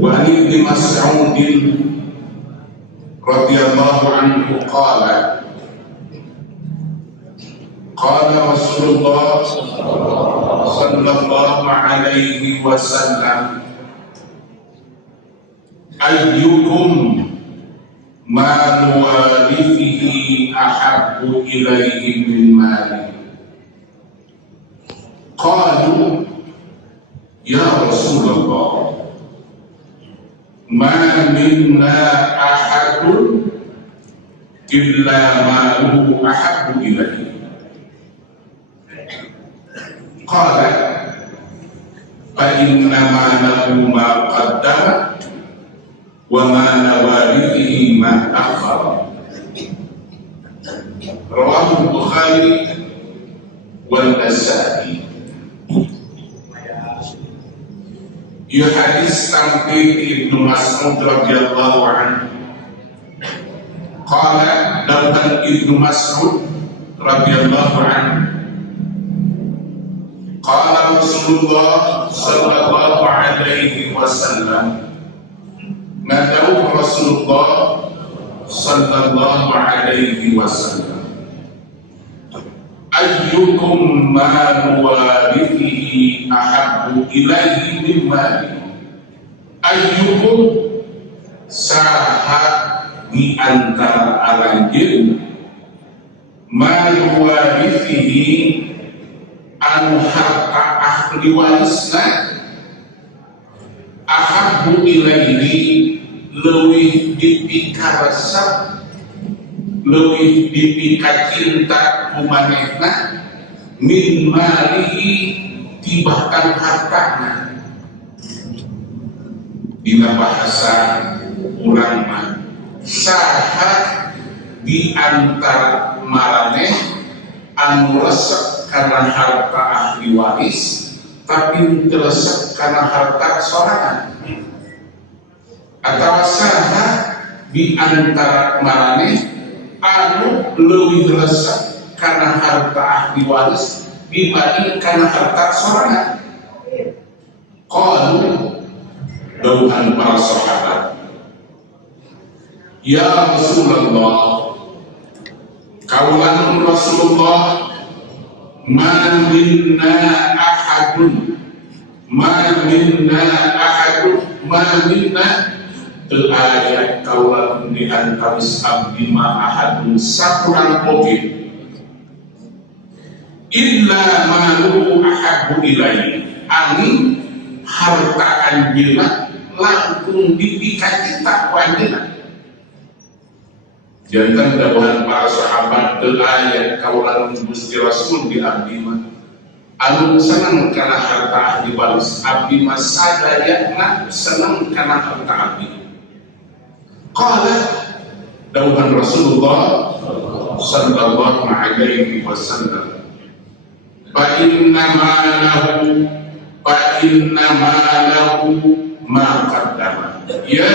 wa ibn Mas'ud radhiyallahu anhu qala Rasulullah sallallahu alaihi wasallam ayyukum malu warithihi ahabbu ilaihi min mali. Qalu ya Rasulullah ma minna ahadun illa maluhu ahabbu ilaihi. Qala fa inna malahu ma qaddama wa ma warithihi ma akhara. Rawahu Bukhari wal Nasa'i. Ya hadis sampai Ibnu Mas'ud radhiyallahu anhu. Qala dan Ibnu Mas'ud radhiyallahu anhu. Qala Rasulullah sallallahu alaihi wasallam. Madahu Rasulullah sallallahu alaihi wasallam. Ayyukum malu warithihi ahabbu ilaihi min mali. Ayyukum saha di antara alanjin malu warithihi anu harta ahli warisna ahabbu ilaihi leuwih dipikarasa leuwih dipikacinta kumanehna min malihi tibahkan hartana. Dina bahasa urang mah saha di antara maraneh anu resep karena harta ahli waris tapi resep karena harta sorangan, atau saha di antara maraneh anu leuwih resep karena harta ahli waris dibanding karena harta sorangan. Qalu dauhan para sahabat, ya Rasulullah, kaulan Rasulullah, ma minna ahadun ayat kaulan di antaris abdi ma ahadun sakurang oge illa malu ahabbu ilaihi angin harta anjeunna langkung dipikacita ku anjeunna. Jantan dawuhan para sahabat teu aya kaulan Gusti Rasul di abdi mah anu seneng kana harta ahli waris, abdi mah sadayana seneng kana harta abdi. Qala dawuhan Rasulullah sallallahu alaihi wasallam, fa inna malahu ma qaddama. Ya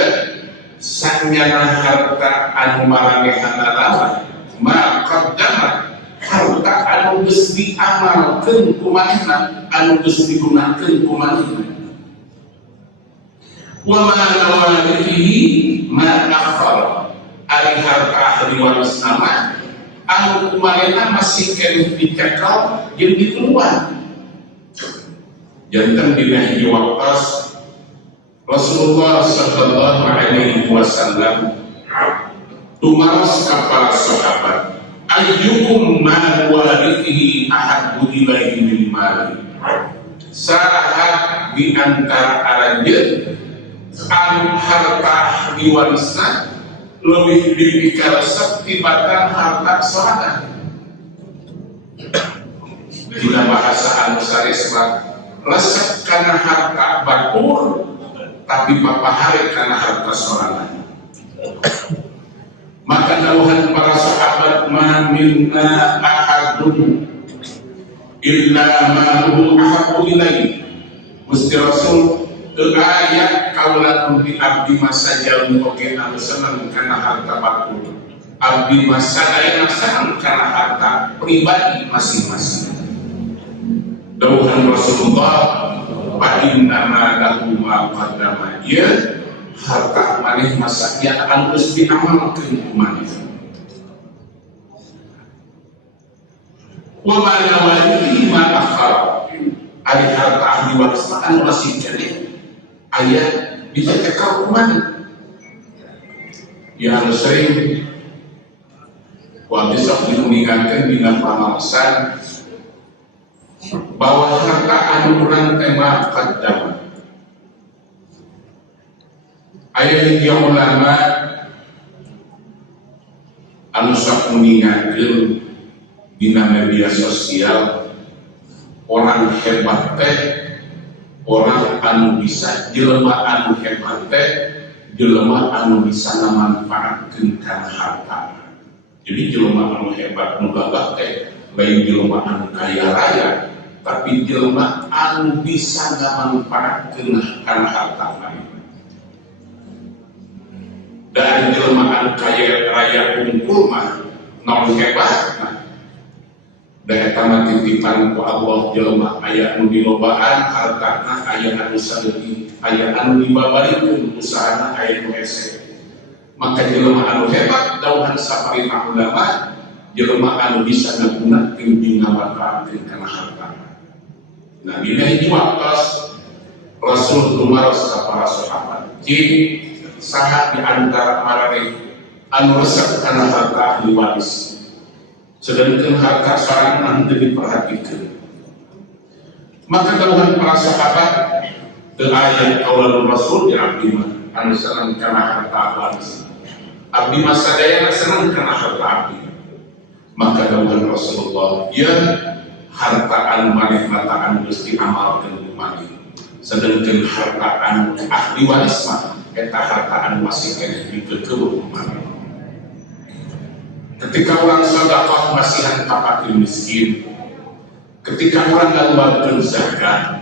sanyana harta anu maranehana lawan ma qaddama, harta anu geus diamalkeun ku manehna, anu geus digunakeun ku manehna. Wa ma warithihi ma akhara, ari harta ahli waris nama anu ku manehna masih keneh dicekal jeung dikeluar. Jantan dinahi waqtas Rasulullah sallallahu alaihi wasallam tumaras ka para sahabat, ayyukum ma warithihi ahabbu ilaihi min mali. Saha di antara aranjeun anu harta diwarisna leuwih dipikaresep tibatan harta sorangan. Dina bahasa anu saresna resep karena harta batur tapi papahari karena harta sorangan. Maka dawuhan para sahabat, ma minna ahadun illa maluhu ahabbu ilaihi. Gusti Rasul teu aya kaulan di abdi masa jalmi oge anu seneng kana harta batur, abdi masa daya seneng kana harta pribadi masing-masing. Dawuhan Rasulullah wa innama lahu ma qaddama, ya harta maneh masaknya anu geus diamalkeun ku maneh. Wa ma nawalihi ma akhar, ari harta ahli waris anu masih keneh aya bisa tekal ku maneh. Ya anu sering wa bisa diuningatkeun dina pamangsan bahwa harta anu urang tema qaddam. Aya hiji ulama anu sok nguningatkeun dina media sosial, orang hebat teh orang anu bisa, jelema anu hebat teh jelema anu bisa ngamanfaatkeun kana harta. Jadi jelema anu hebat nu gagah teh lain jelema anu kaya raya, tapi jelema anu bisa ngamanfaatkeun kana harta maneh. Dan jelema anu kaya raya unggul mah naon hebatna. Da eta mah titipan ku Allah, jelema aya anu dilobaan hartana, aya anu sadeuti, aya anu dibabarikeun usahana, aya nu hese. Maka jelema anu hebat dauhan saparintah ulama, jelema anu bisa ngagunakeun dingamanfaatkeun kana hartana. Nah, dina hiji waktu Rasul tumaros ka para sahabat, jadi saha di antara marane anu resep kana harta ahli waris, sedangkan harta sorangan teu diperhatikeun. Maka dawuhan para sahabat teu aya qaulul Rasul di abdi mah anu seneng kana harta waris, abdi mah sadaya seneng kana harta abdi. Maka dawuhan Rasulullah, ya harta anu maneh mata anu geus diamalkeun ku maneh, sedangkan harta anu ahli waris mah eta harta anu masih keneh dikeukeuh ku maneh. Ketika orang sedekah masihan ka fakir miskin, ketika orang ngaluarkeun zakat,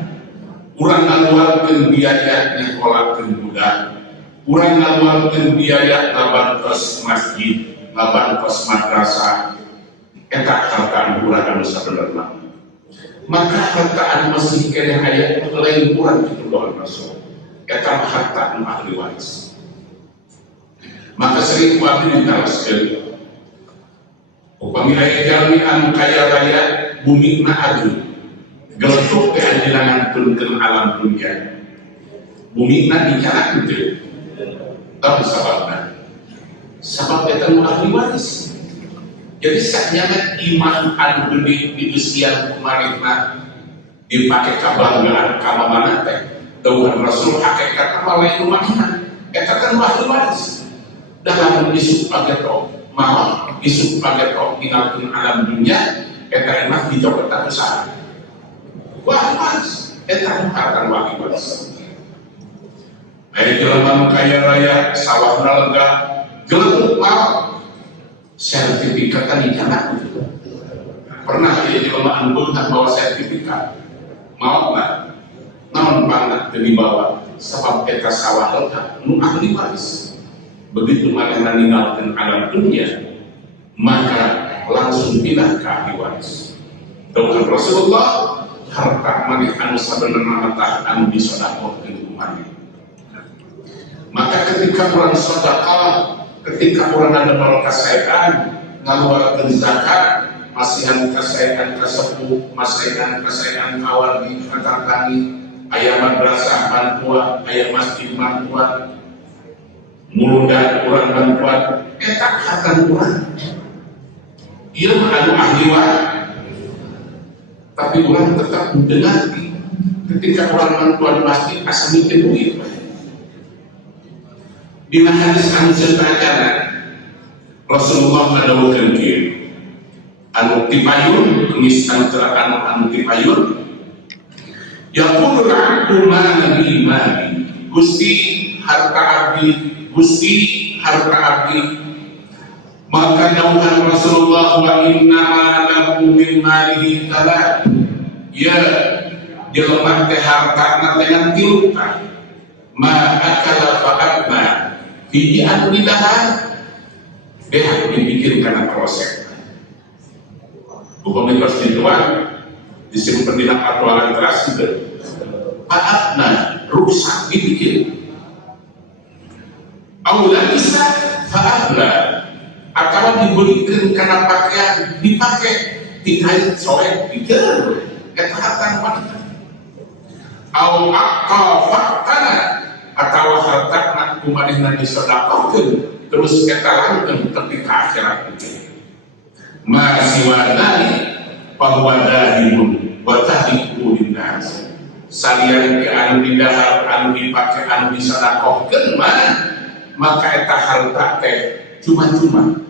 orang ngaluarkeun biaya nyekolakeun budak, orang ngaluarkeun biaya ngabantos masjid, ngabantos madrasah, eta harta anu urang anu sabenerna. Maka harta anu masih keneh aya lain urang kitu doa Rasul, eta harta anu ahli waris. Maka sering kuabdi ditaroskeun, upami aya jalmi anu kaya raya bumi na agung, geletuk teh anjeunangankeun alam dunia, bumi na dicanakeun teh, tapi sababna, sabab eta nu ahli waris. Jadi saknyaman iman anu gede di usia kumarihna dipake kabanggaan kamamana teh, dawuhan Rasul hakikat mah lain rumahan, eta kan ahli waris. Dalam isuk pagetok mau isuk pagetok tinggalkeun alam dunia, eta imah dicoketan usaha. Wah waris, eta harta ahli waris. Aya jelema kaya raya sawahna lega, geletuk mau sertifikat kan dicatat. Pernah dia jelema anu beunghar bawa sertifikat, mau nggak? Naon pangna teu dibawa, sabab eta sawah lega nu ahli waris. Begitu manehna ninggalkeun alam dunia, maka langsung pindah ke ahli waris. Dawuhan Rasulullah, harta maneh anu sabenerna mah anu disedekahkeun ku maneh. Maka ketika orang sedekah, ketika orang ada berkasaian, ngaluarkeun zakat, masihan kasaian kasepuh, masihan kasaian kawardi katakani, aya madrasah bantuan, aya masjid bantuan, muludan urang bantuan, eta harta urang. Ieu mah anu ahli waris. Tapi orang tetap mendengarkan ketika orang bantuan masjid asa mikir duit. Dina hadis anu seutara Rasulullah ngadawukeun kieu, anu tipayun geus anu tipayun, yaqulu abdu mali mali, Gusti harta abdi, Gusti harta abdi. Maka dawuhan Rasulullah, wa inna ma lahu min malihi talat, ya jelema teh hartana dengan tilukan, ma akala fa'atna, hiji anu didahar behak dipikir kana proses. Upami pasti tuan disimpan di aturan keras juga. Paatna rusak dibikin. Aula bisa paatna atau diberikan karena pakaian dipakai dikait soek pikir ketahatan wanita. Au aqafakana atau hartakna kumanehna disedekahkeun terus kita langgeng ketika akhirat itu. Masih wadani bahwa dahilun wa tahliku linnas. Salian ke anu didahar, anu dipakai, anu disedekahkeun maka eta harta teh cuma-cuma.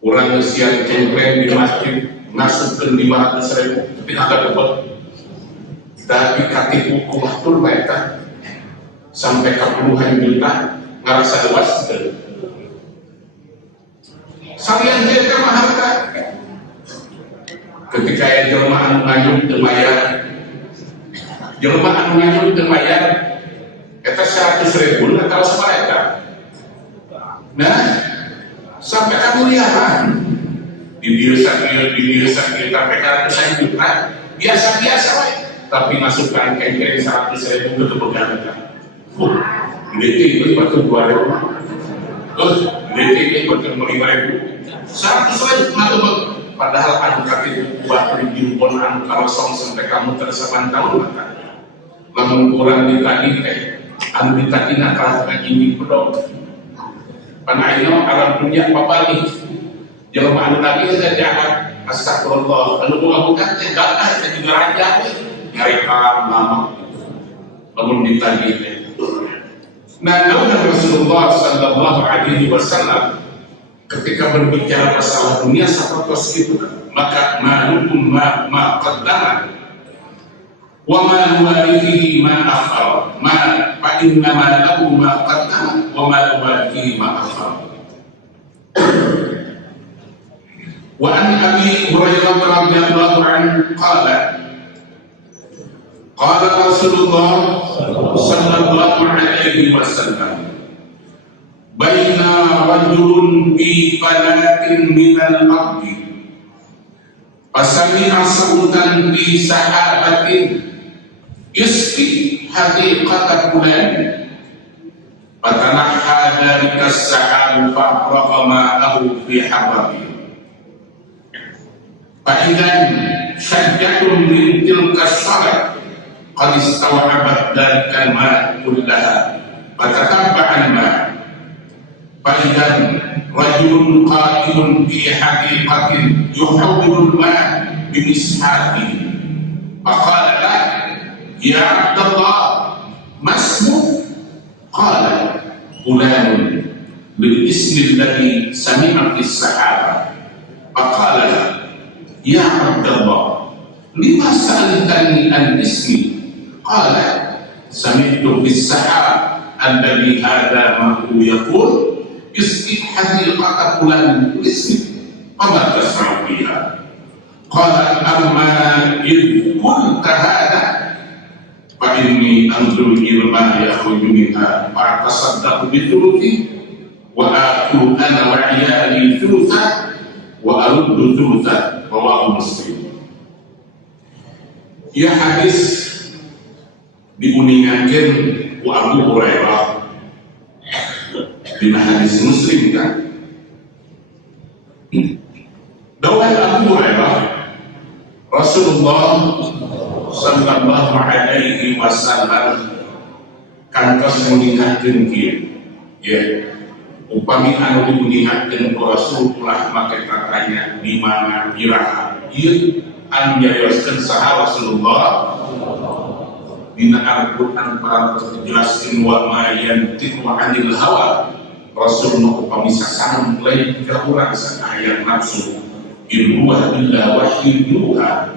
Urang sian cengkleng di masjid ngasupkeun 500.000 tapi agak dapat. Tapi katipu kumatur eta sampai ke puluhan juta ngarasa luas teu. Salian teh mah harta. Ketika jelema anu nganyum teu mayar, jelema anu nganyum teu mayar, eta 100.000 atau sabareta. Nah, sampai kamuliaan di dieu sakit sampai ka 100 juta, biasa-biasa wae. Tapi masukkan kengkeng 100.000 ke pegangan. Gede batu 2.000. Terus gede batu 5.000. 100.000 padahal anu kaki buat ribuan anu kalosong sampai kamu tersaban tahun maka lamun kurang ditagi teh anu ditagina kalau ini pedok panaino alam dunia papali jelema anu lagi saja jahat astagfirullah anu buka-buka teh gatah teh juga raja nyari kalam lama lamun ditagi teh. Nah, Rasulullah sallallahu alaihi wasallam ketika berbicara masalah dunia seperti itu maka ma'lukum ma qaddama wa ma nuwarihi ma akhara ma fa inna ma lahu ma qaddama wa ma nuwarihi ma akhara. Wa an Abi Hurairah radhiyallahu anhu qala Rasulullah sallallahu alaihi wasallam baina rajulun fi falatin minal ardi fasami'a sautan fi sahabatin isqi haqiqata fulan fatanahha dhalika as-sahabu fa'raqa ma'ahu fi hababi fa'idan syajjatun min tilka as-salat qad istaw'abat dhalika al-ma' kullaha fatatabba'a al-ma' فإذا رجل قائم في حقيقة يحول الماء بمسحاته فقال له يا عبد الله ما اسمك؟ قال فلان بالاسم الذي سمع في السحابة فقال له يا عبد الله لما سألتني عن اسمي؟ قال سمعت في السحاب الذي هذا ما هو يقول isqi haqiqata fulan ismi fama tasma'u fiha qala amma id qulta hadha fa inni anzuru ila ma yakhruju minha fa atasaddaqu bi thuluthi wa aqulu ana wa iyali thulutha wa aruddu thulutha rawahu Muslim. Ya hadis diuningakeun ku Abu Hurairah di hadis Muslim kan. Dawai Abu Hurairah Rasulullah sallallahu alaihi wasallam kantos meningkatkeun kieu ya upami anu dimuningkatkeun ku Rasulullah make katanya di mana iraha ieu anu nyarioskeun saha Rasulullah dina Al-Qur'an parantos dijelaskeun wa ma yantiqu 'anil hawa Rasul mau pemisahan mulai ke urang sakaya nafsu in huwa illa wahyu yuha.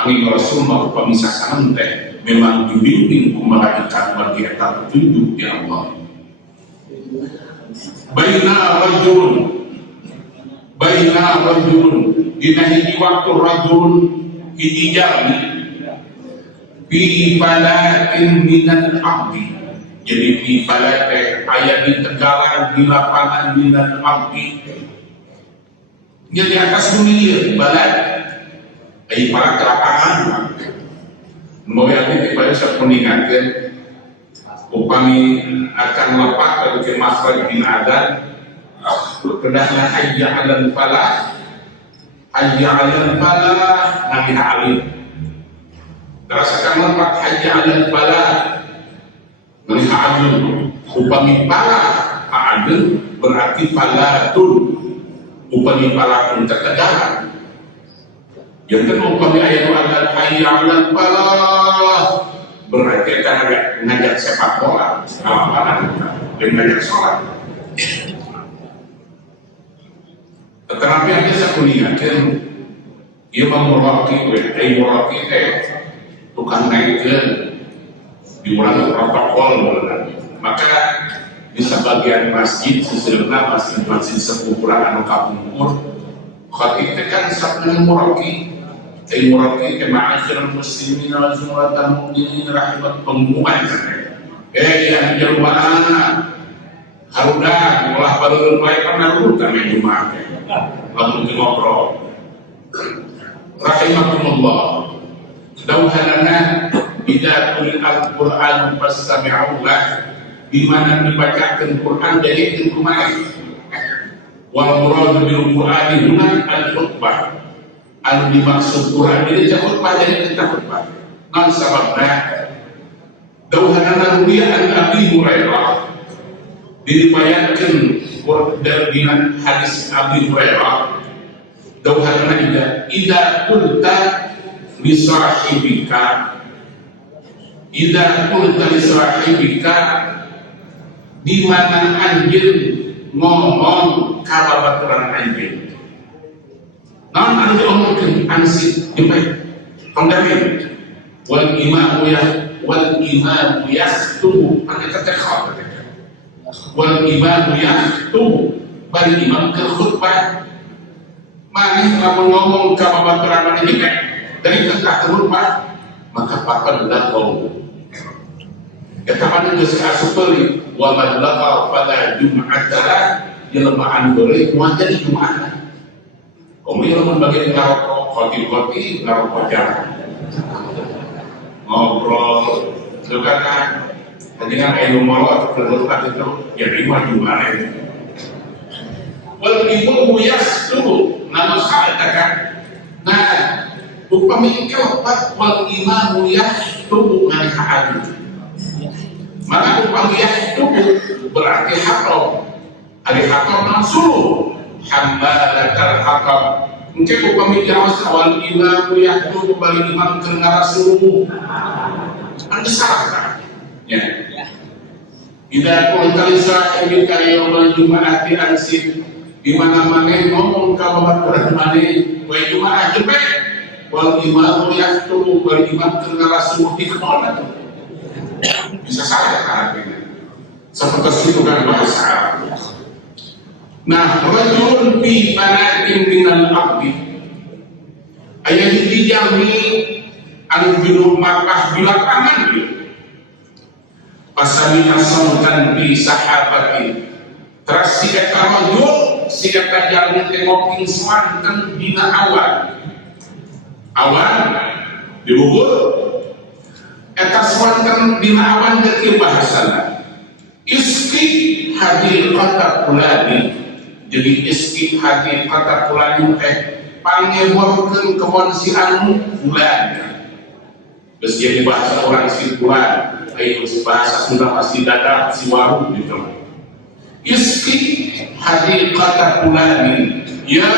Angin Rasul mau pemisahan teh memang dibimbing ku malaikat bagi eta petunjuk di Allah. Baina rajulun dina hiji waktu rajulun hiji jalmi fi falatin minal abdi. Jadi di balai ayat di tegalan di lapangan di abdi. Jadi atas bumi balai Ai para kelapangan mau yang tiba saya mengingatkan upami akan lepas ke makhraj bin adan kedahna hayya 'alal falah nami alim terasakan lepas hayya 'alal falah nami alim upami falah alim berarti falatun upami falah pun terkedahan. Yang kedua upami ayat al hayya 'alal falah berarti akan ngajak sepak bola dan ngajak sholat. Tetapi yang saya kuningatkan ia memuraki tukang naikkan diulangi protokol maka di sebagian masjid sebenarnya masjid sepuluh anu kapungkur khatib kan sabda muraki ma'asyiral muslimin wal jumlatal mu'minin rahimat pengumuman yang jemaah harudah olah baru baik pernah dulu kami jemaah lalu ngobrol rahimakumullah dawhanana bidatul al-Qur'an fastami'ulah di mana dibacakan Quran dari kemarin wal murad bil Qur'an huna al-khutbah al dimaksud Quran ini khutbah jadi kita khutbah non sababna dawhanana ruwiya an Abi Hurairah diriwayatkan dari hadis Abi Hurairah dawhanana idza qulta li sahibika di mana anjing ngomong kababaturan anjing non anu diomongkeun ansih dipae pangdamin wal imamu yaktubu anu ketekot wal imamu yaktubu bari imam ke khutbah maneh lamun ngomong kababaturan anjing dari tengah khutbah maka papan lakau katakan geus asupeuli wa madlaqa pada jum'atalah jelmaan boleh wajah di jum'at kemudian lamun bagian ngarokok khotib ngarokok jarang ngobrol juga kan dengan ayo molot keluar itu ya lima jum'at wal ibu yastubu nama katakan nah upami kelopat wal imamu yastubu ngani ha'adu maka upami yastubu berarti hatam ada hatam langsung hambalatal hatam mungkin upami jawas awal imamu yastubu balik imam kenara suruh anda salah kan ya tidak kontalisa ini kaya yawmal jum'ati ansib di mana-mana ngomong kawabat berhemani wa jum'ah jebek wal imamu yaktubu wal imam kenara suruh dikemolat bisa salah artinya seperti itu kan bahasa Arab. Nah, rajulun fi banatin minal abdi ayat dijami anu junub mapah di lapangan pasami asautan bi sahabatin terus si eta rajul si eta jalmi teh ngopi semanten dina awan di Bogor eta semanten dina awan ke bahasana iski hadiqata fulani jadi iski hadiqata fulani teh pangeborkeun kebon si anu fulani terus jadi bahasa orang si fulan ayo bahasa Sunda pasti dadak si warung gitu iski hadiqata fulani ya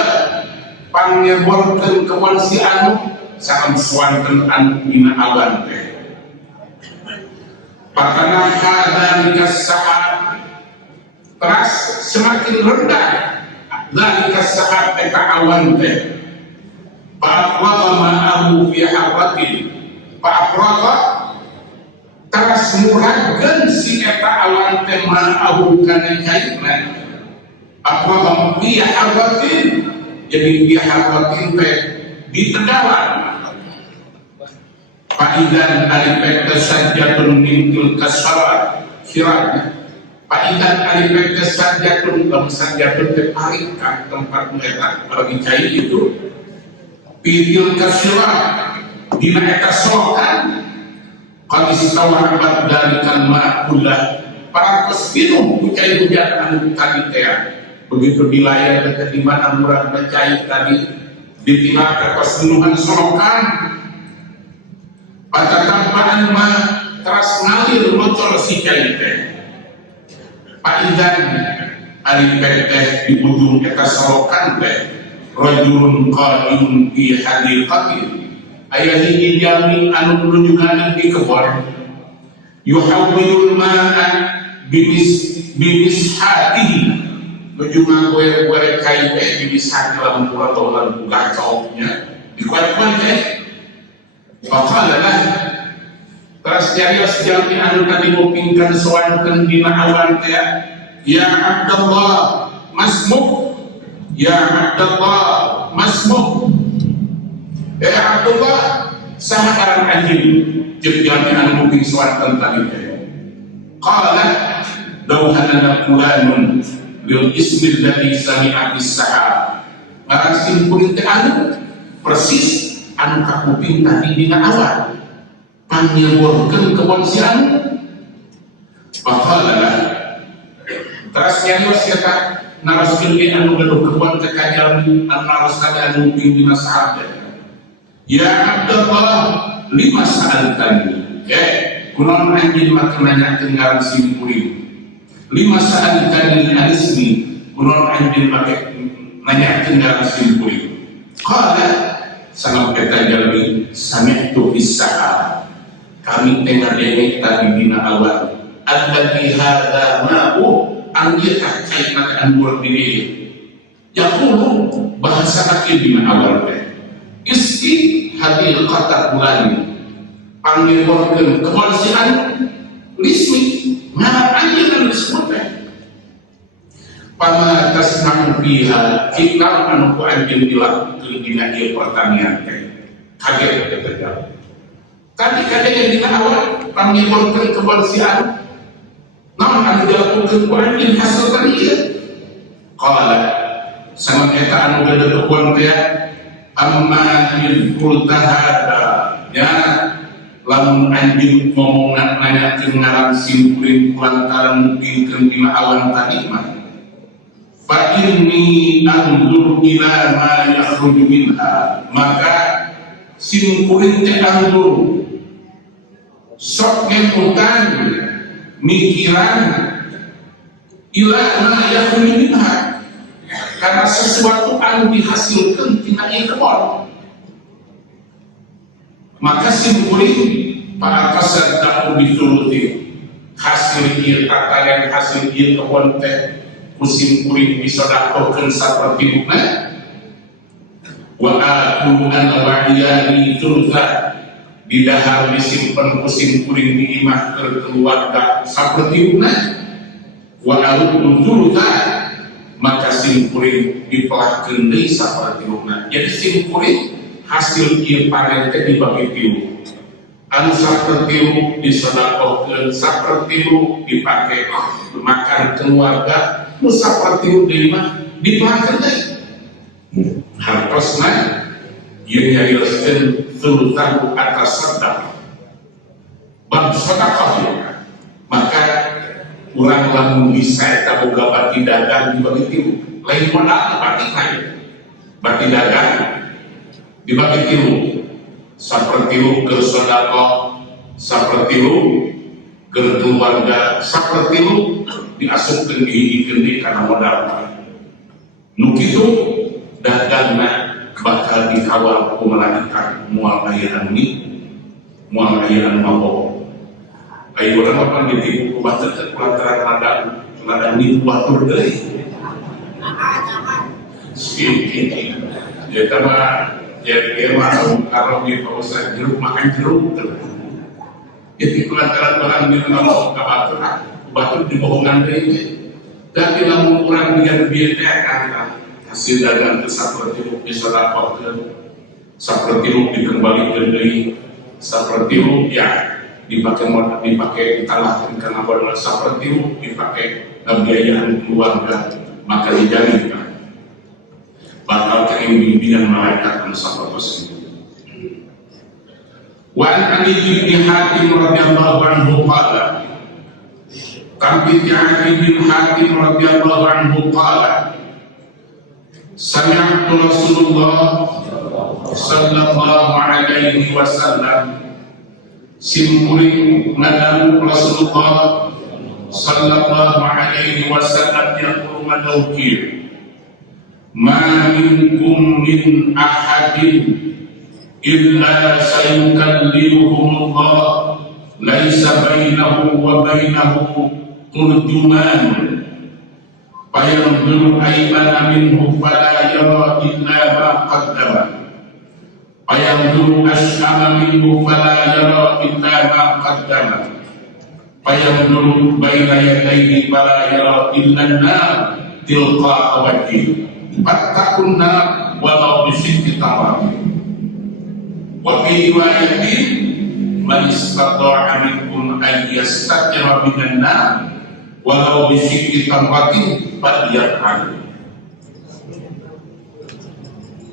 pangeborkeun kebon si anu saam suanten anu dina awan teh pakana hadzalikas sahab teras semakin rendah dzalikas sahab eta awan teh fa'aqraqa ma'ahu fi harratin fa'aqraqa teras muragkeun si eta awan teh ma'ahu kana cairna aqraqa fi harratin jadi fi harratin teh di tegalan Fa'idan alipek kesajatun mintul kasarat kiranya Fa'idan alipek kesajatun dan sajatun terparikan tempat mereka bagi cair itu Pitil kasirah dina eta solokan qad istawa'abat dalikal ma'kullah parantos minum kucai hujan anu tadi teh begitu dilayar dekat di mana murah cai tadi ditinggal ke seluruhan solokan pada tampaan mah teras ngalir bocor si cai teh paidan ari teh di ujung eta solokan teh rajulun qa'imun fi hadiqatin aya hiji jami anu nunjungan di kebon yuhawwilul ma'a bimis hatihi nunjungan kue kai teh bimis hati lamun kuratolan buka coknya di kuat-kuat teh faqala lah terus jarios jami anu tadi ngupingkan sowankeun dina awan teh ya Abdullah masmuk ya Abdullah masmuk ya Abdullah saharan anjing jeung jami anu nguping sowankeun tadi teh qala law hanana fulanun bil ismil ladzi sami'a bis sahab ngarang simpulin teh anu persis anu kakuping tadi dina awan pangilworkeun kebon si anu faqala lah terus nyarios eta naroskeun ge anu gaduh kebon teh ka jalmi anu naros kada anu nguping dina sahab ya Abdullah lima sa'altani kunaon anjeun mah nanyakeun ngarang simpulin lima sa'altani alismi kunaon anjeun mah nanyakeun ngarang simpulin qala sangat kata jalmi sami'tu bis-sahab kami tengah dengek tadi dina awan alladzi hadza ma'u an yatakaina an burdini yaqulu bahasa akil dina awan teh iski hadil qata bulani panggilkeun kepolisian lismi ngana anjeun disebut teh pama tasma'u biha ikram anu ku anjeun dilakukeun dina ieu pertanian teh kaget terjadi tadi kadang dina awal panggilkeun kepolisian namun anu dilakukeun ku anjeun hasil tadi ieu qala sama eta anu gaduh kebon teh amma yul tahada ya lamun anjing ngomongan nanya ngaran simpulin kulantaran mungkinkeun dina awan tadi mah fa inni anzur ila ma yakhruju minha maka simpulin teh anzur sok ngemutan mikiran ila ma yakhruju minha karena sesuatu anu dihasilkan tina ieu kebon maka simpulin para kasadaqu bisuluti hasil ieu tatayan hasil ieu kebon teh ku simpulin disedaqahkeun sapertiluna wa aku ana wa iyali tulza di dahar disimpen ku simpulin di imah keluarga sapertiluna wa alu tulza maka simpulin dipelahkeun deui sapertiluna jadi simpulin hasil ieu panen teh dibagi tilu anu sapertilu disedekahkeun sapertilu dipake makan keluarga nu sapertilu deui mah dipelahkeun deui hartosna ieu nyarioskeun sulutan atas sedekah bab sedekah maka urang lamun bisa eta boga bati dagang dibagi tilu lain modal bati lain bati dagang dibagi tilu sapertilu ke sedekah sapertilu ke keluarga sapertilu diasupkeun dihijikeun di kana modal nu kitu dagangna bakal dikawal ku malaikat moal aya anu moal aya anu mabok ayo urang apa ditipu ku batur kulantaran ladang nipu batur deui sih eta mah jadi kalau di pausan jeruk makan jeruk jadi kulantaran orang di ngomong ke batur dibohongan deui tapi lamun urang dengan bieu teh kan hasil dagang teh saperti disedekahkeun saperti dikembalikan deui saperti ya dipakai ditalahkan karena modal seperti dipakai biayaan keluarga maka dijamin bakal pakai bimbingan malaikat anu sapertos. Wa an Ali bin Hatim radhiyallahu anhu qala, kami Ali bin Hatim radhiyallahu anhu qala, sami'tu Rasulullah sallallahu alaihi wasallam simpuling ngadamu Rasulullah sallallahu alaihi wasallam yaqulu madawkir ma minkum min ahadin illa sayukallimuhumullah laisa bainahu wa bainahu turjuman fayanzuru aymana minhu fala yara illa ma qaddama fayanzuru ash'ama minhu fala yara illa ma qaddama fayanzuru baina yadayhi fala yara illa an-nar tilqa wajhi fattaqun nar walau bisyikki tamam. Wa fi riwayatin man istata'a minkum an yastatira minan nar walau bisyikki tamratin falyaf'al.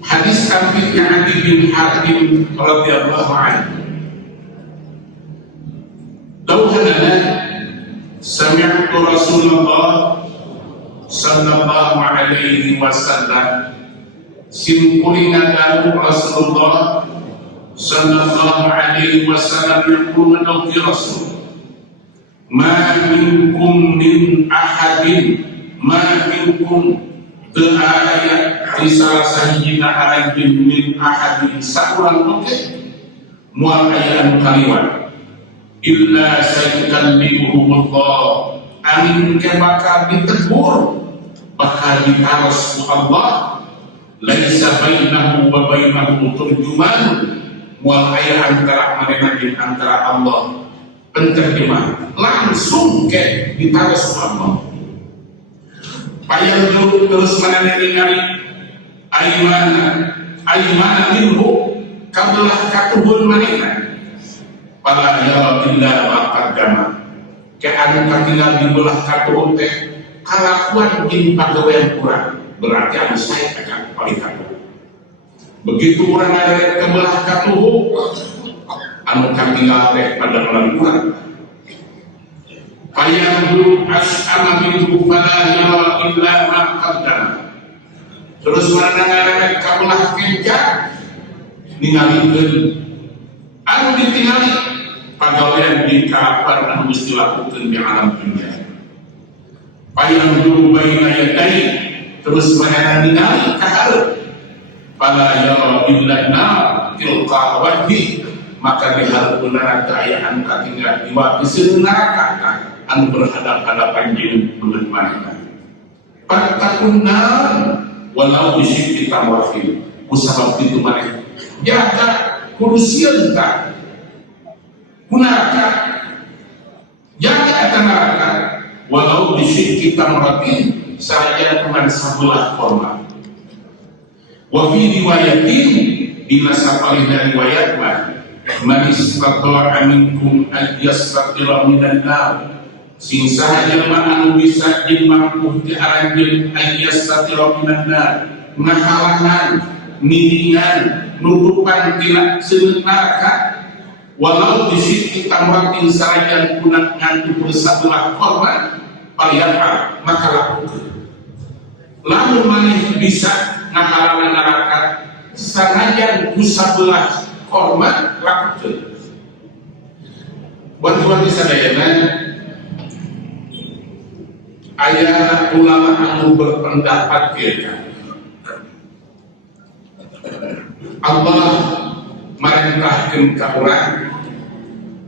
Hadis kami Ali bin Hatim radhiyallahu anhu. Dauhana sami'tu Rasulullah sallallahu alaihi wasallam simpulingan dalu Rasulullah sallallahu alaihi wasallam yaqulu madawki Rasul ma minkum min ahadin ma minkum ayat di salah sahihina arajin min ahadin sakuran oke mual ayat kaliwan illa sayukallimuhumullah amin ke bakal ditegur bakal ditaras ku Allah laisa bainahu wa bainahu turjuman mual ayat antara mereka dan antara Allah penterjemah langsung ke ditaras ku Allah payah dulu terus menanyakan aymana minhu kabelah katubun manehna pala yara illa ma qaddama ke anu katinggal di belah katuhun teh kalakuan jeung pagawean kurang berarti anu saya akan palihan begitu urang ada ke belah katuhun anu katinggal teh pada belah kurang fayanzuru ash'ama minhu fala yara illa ma qaddama terus menanganan kabelah kenca ningalikeun anu ditingali pagawean di kapan anu geus dilakukeun di alam dunia fayanzuru baina yadayhi terus menanganan ningali ka hareup fala yara illa nar tilqa wajhi maka dihareupeun keayaan katinggal di wakiseun neraka anu berhadap-hadapan jeung beungeut manehna fattaqun nar walau bisyikki tamratin kusabab itu maneh jaga kudu sieun ka neraka jaga ka neraka walau bisyikki tamratin saja dengan sabelah korma wa fi riwayatin bila sapalih dari riwayat man istata'a minkum an yastatira minan nar sing sahaja anu bisa dimampu diaranjeun ayyastatira minan nar ngahalangan nindingan nutupan tina seueur neraka walau bisyikki tamratin sarajan kuna ngantu sabelah korban paliyapa maka lakukeun lamun maneh bisa ngahalangan neraka sanajan ku sabelah korban lakukeun buat sadayana aya ulama anu berpendapat kira Allah merintahkeun ka urang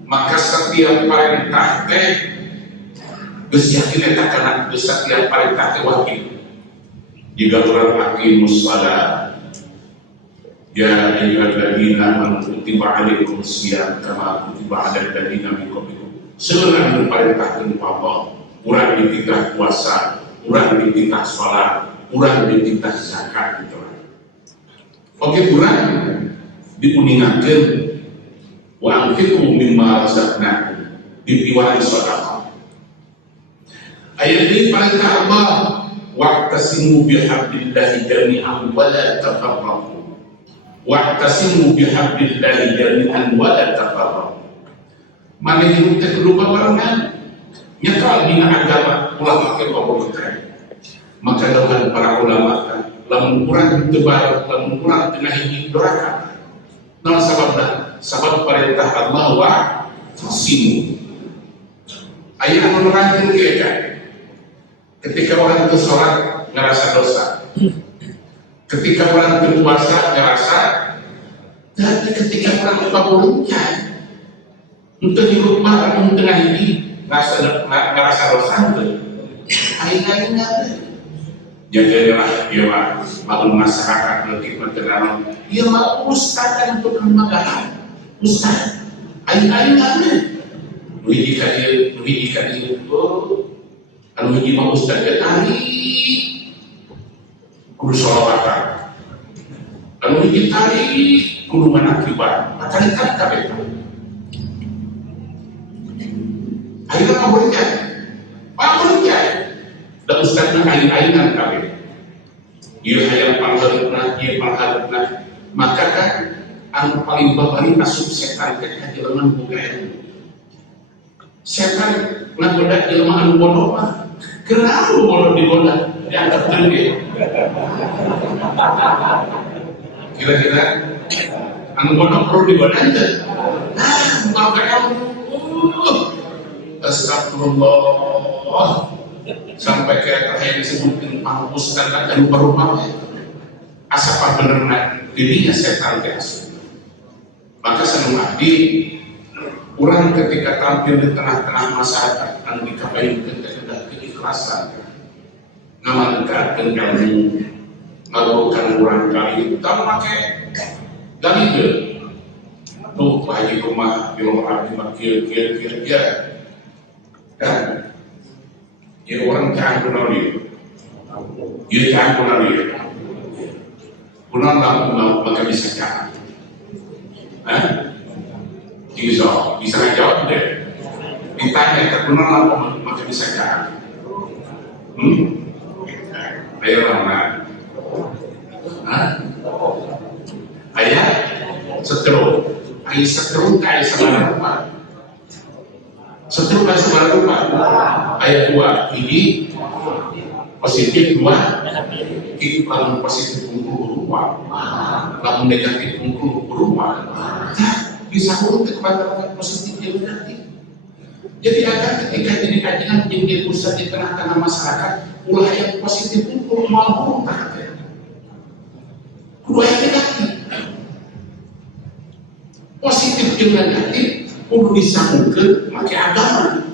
maka setiap perintah teh geus yakin eta kana geus setiap perintah teh wajib jika urang aqimus shalah ya ayyuhalladzina amanu kutiba alaikumus shiyam kama kutiba alal ladzina min qablikum seurang diperintahkeun ku Allah urang dititah puasa, urang dititah sholat, urang dititah zakat gitu. Oke, urang diuningakeun wa anfiqu mimma razaqnakum dipiwari sedekah. Ayat ini perintah Allah wa'tasimu bihablillahi jami'an wa la tafarraqu. Wa'tasimu bihablillahi jami'an wa la tafarraqu. Mana hidup teh kudu babarengan. Nyata dina agama ulama ke babogohan. Maka dengan para ulama kan lamun urang tebar, lamun urang tengah hiji doraka. Naon sababna? Sabab perintah Allah wa tasimu. Aya anu nerangkeun ge kan. Ketika orang itu sholat ngerasa dosa. Ketika orang itu puasa ngerasa. Dan ketika orang itu beruncang untuk hidup barang tengah ini ngerasa dosa itu aing-aing ada. Jadilah ya Pak, bangun masyarakat lebih berkenalan. Ya Pak, ustaz kan untuk kemagahan. Ustaz, aing-aing ada. Nuhiji kadir, anu hiji mah ustaz teh tari kudu sholawatan, anu hiji tari kudu manakiban, tari-tari kabeh. Ayeuna mah beunjang, da ustaz mah aing-aingan kabeh. Ieu hayang pangharepna, ieu pangharepna, maka kan anu paling babari asup setan teh ka jelema boga ilmu. Setan ngagoda jelema anu bodoh mah kenapa bodoh digoda dianggap tinggi. Kira-kira anu bodoh perlu digoda ente. Maka astagfirullah sampai kayak terakhir disebutkan Pak Ustaz kan lupa-lupa asapa benerna dirinya setan teh. Maka senang abdi orang ketika tampil di tengah-tengah masyarakat dan dikapain kehendak keikhlasan ngamankan ilmu ngalukan orang kali tahu make dari itu tuh Pak Haji rumah di rumah abdi kira kan ya orang jangan kenal dia ya jangan kenal dia kenal tak maka bisa jangan bisa ngejawab deh. Ditanya terkenal apa maka bisa jawab. Ayo Rahman. Ayah seterus. Ayah seterus kayak sama rupa. Seterus kayak sama rupa. Ayat 2 ini positif 2. Itu kalau positif unggul berupa. Kalau negatif unggul berupa. Bisa untuk kepada positif yang negatif. Jadi agar ketika jadi kajian yang pusat di tengah-tengah masyarakat, ulah yang positif pun mau tak. Ulah yang negatif. Positif yang negatif perlu disambungkan pakai agama.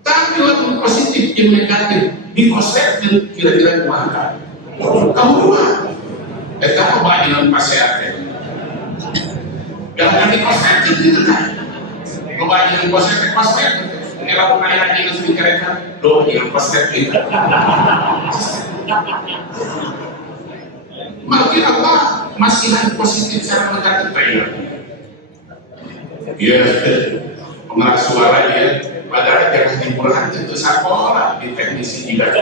Tapi waktu positif yang negatif dikonsep kira-kira kumaha. Kamu kumaha? Eta apa dengan paseate? Jangan dikonsep gitu kan. Coba yang konsep, kalau kaya yang dipikirkan, doh yang konsep itu. Makin apa masihan positif secara negatif ya. Ya, pengeras suara ya, padahal jangan dimurahkan itu sekolah di teknisi tidak.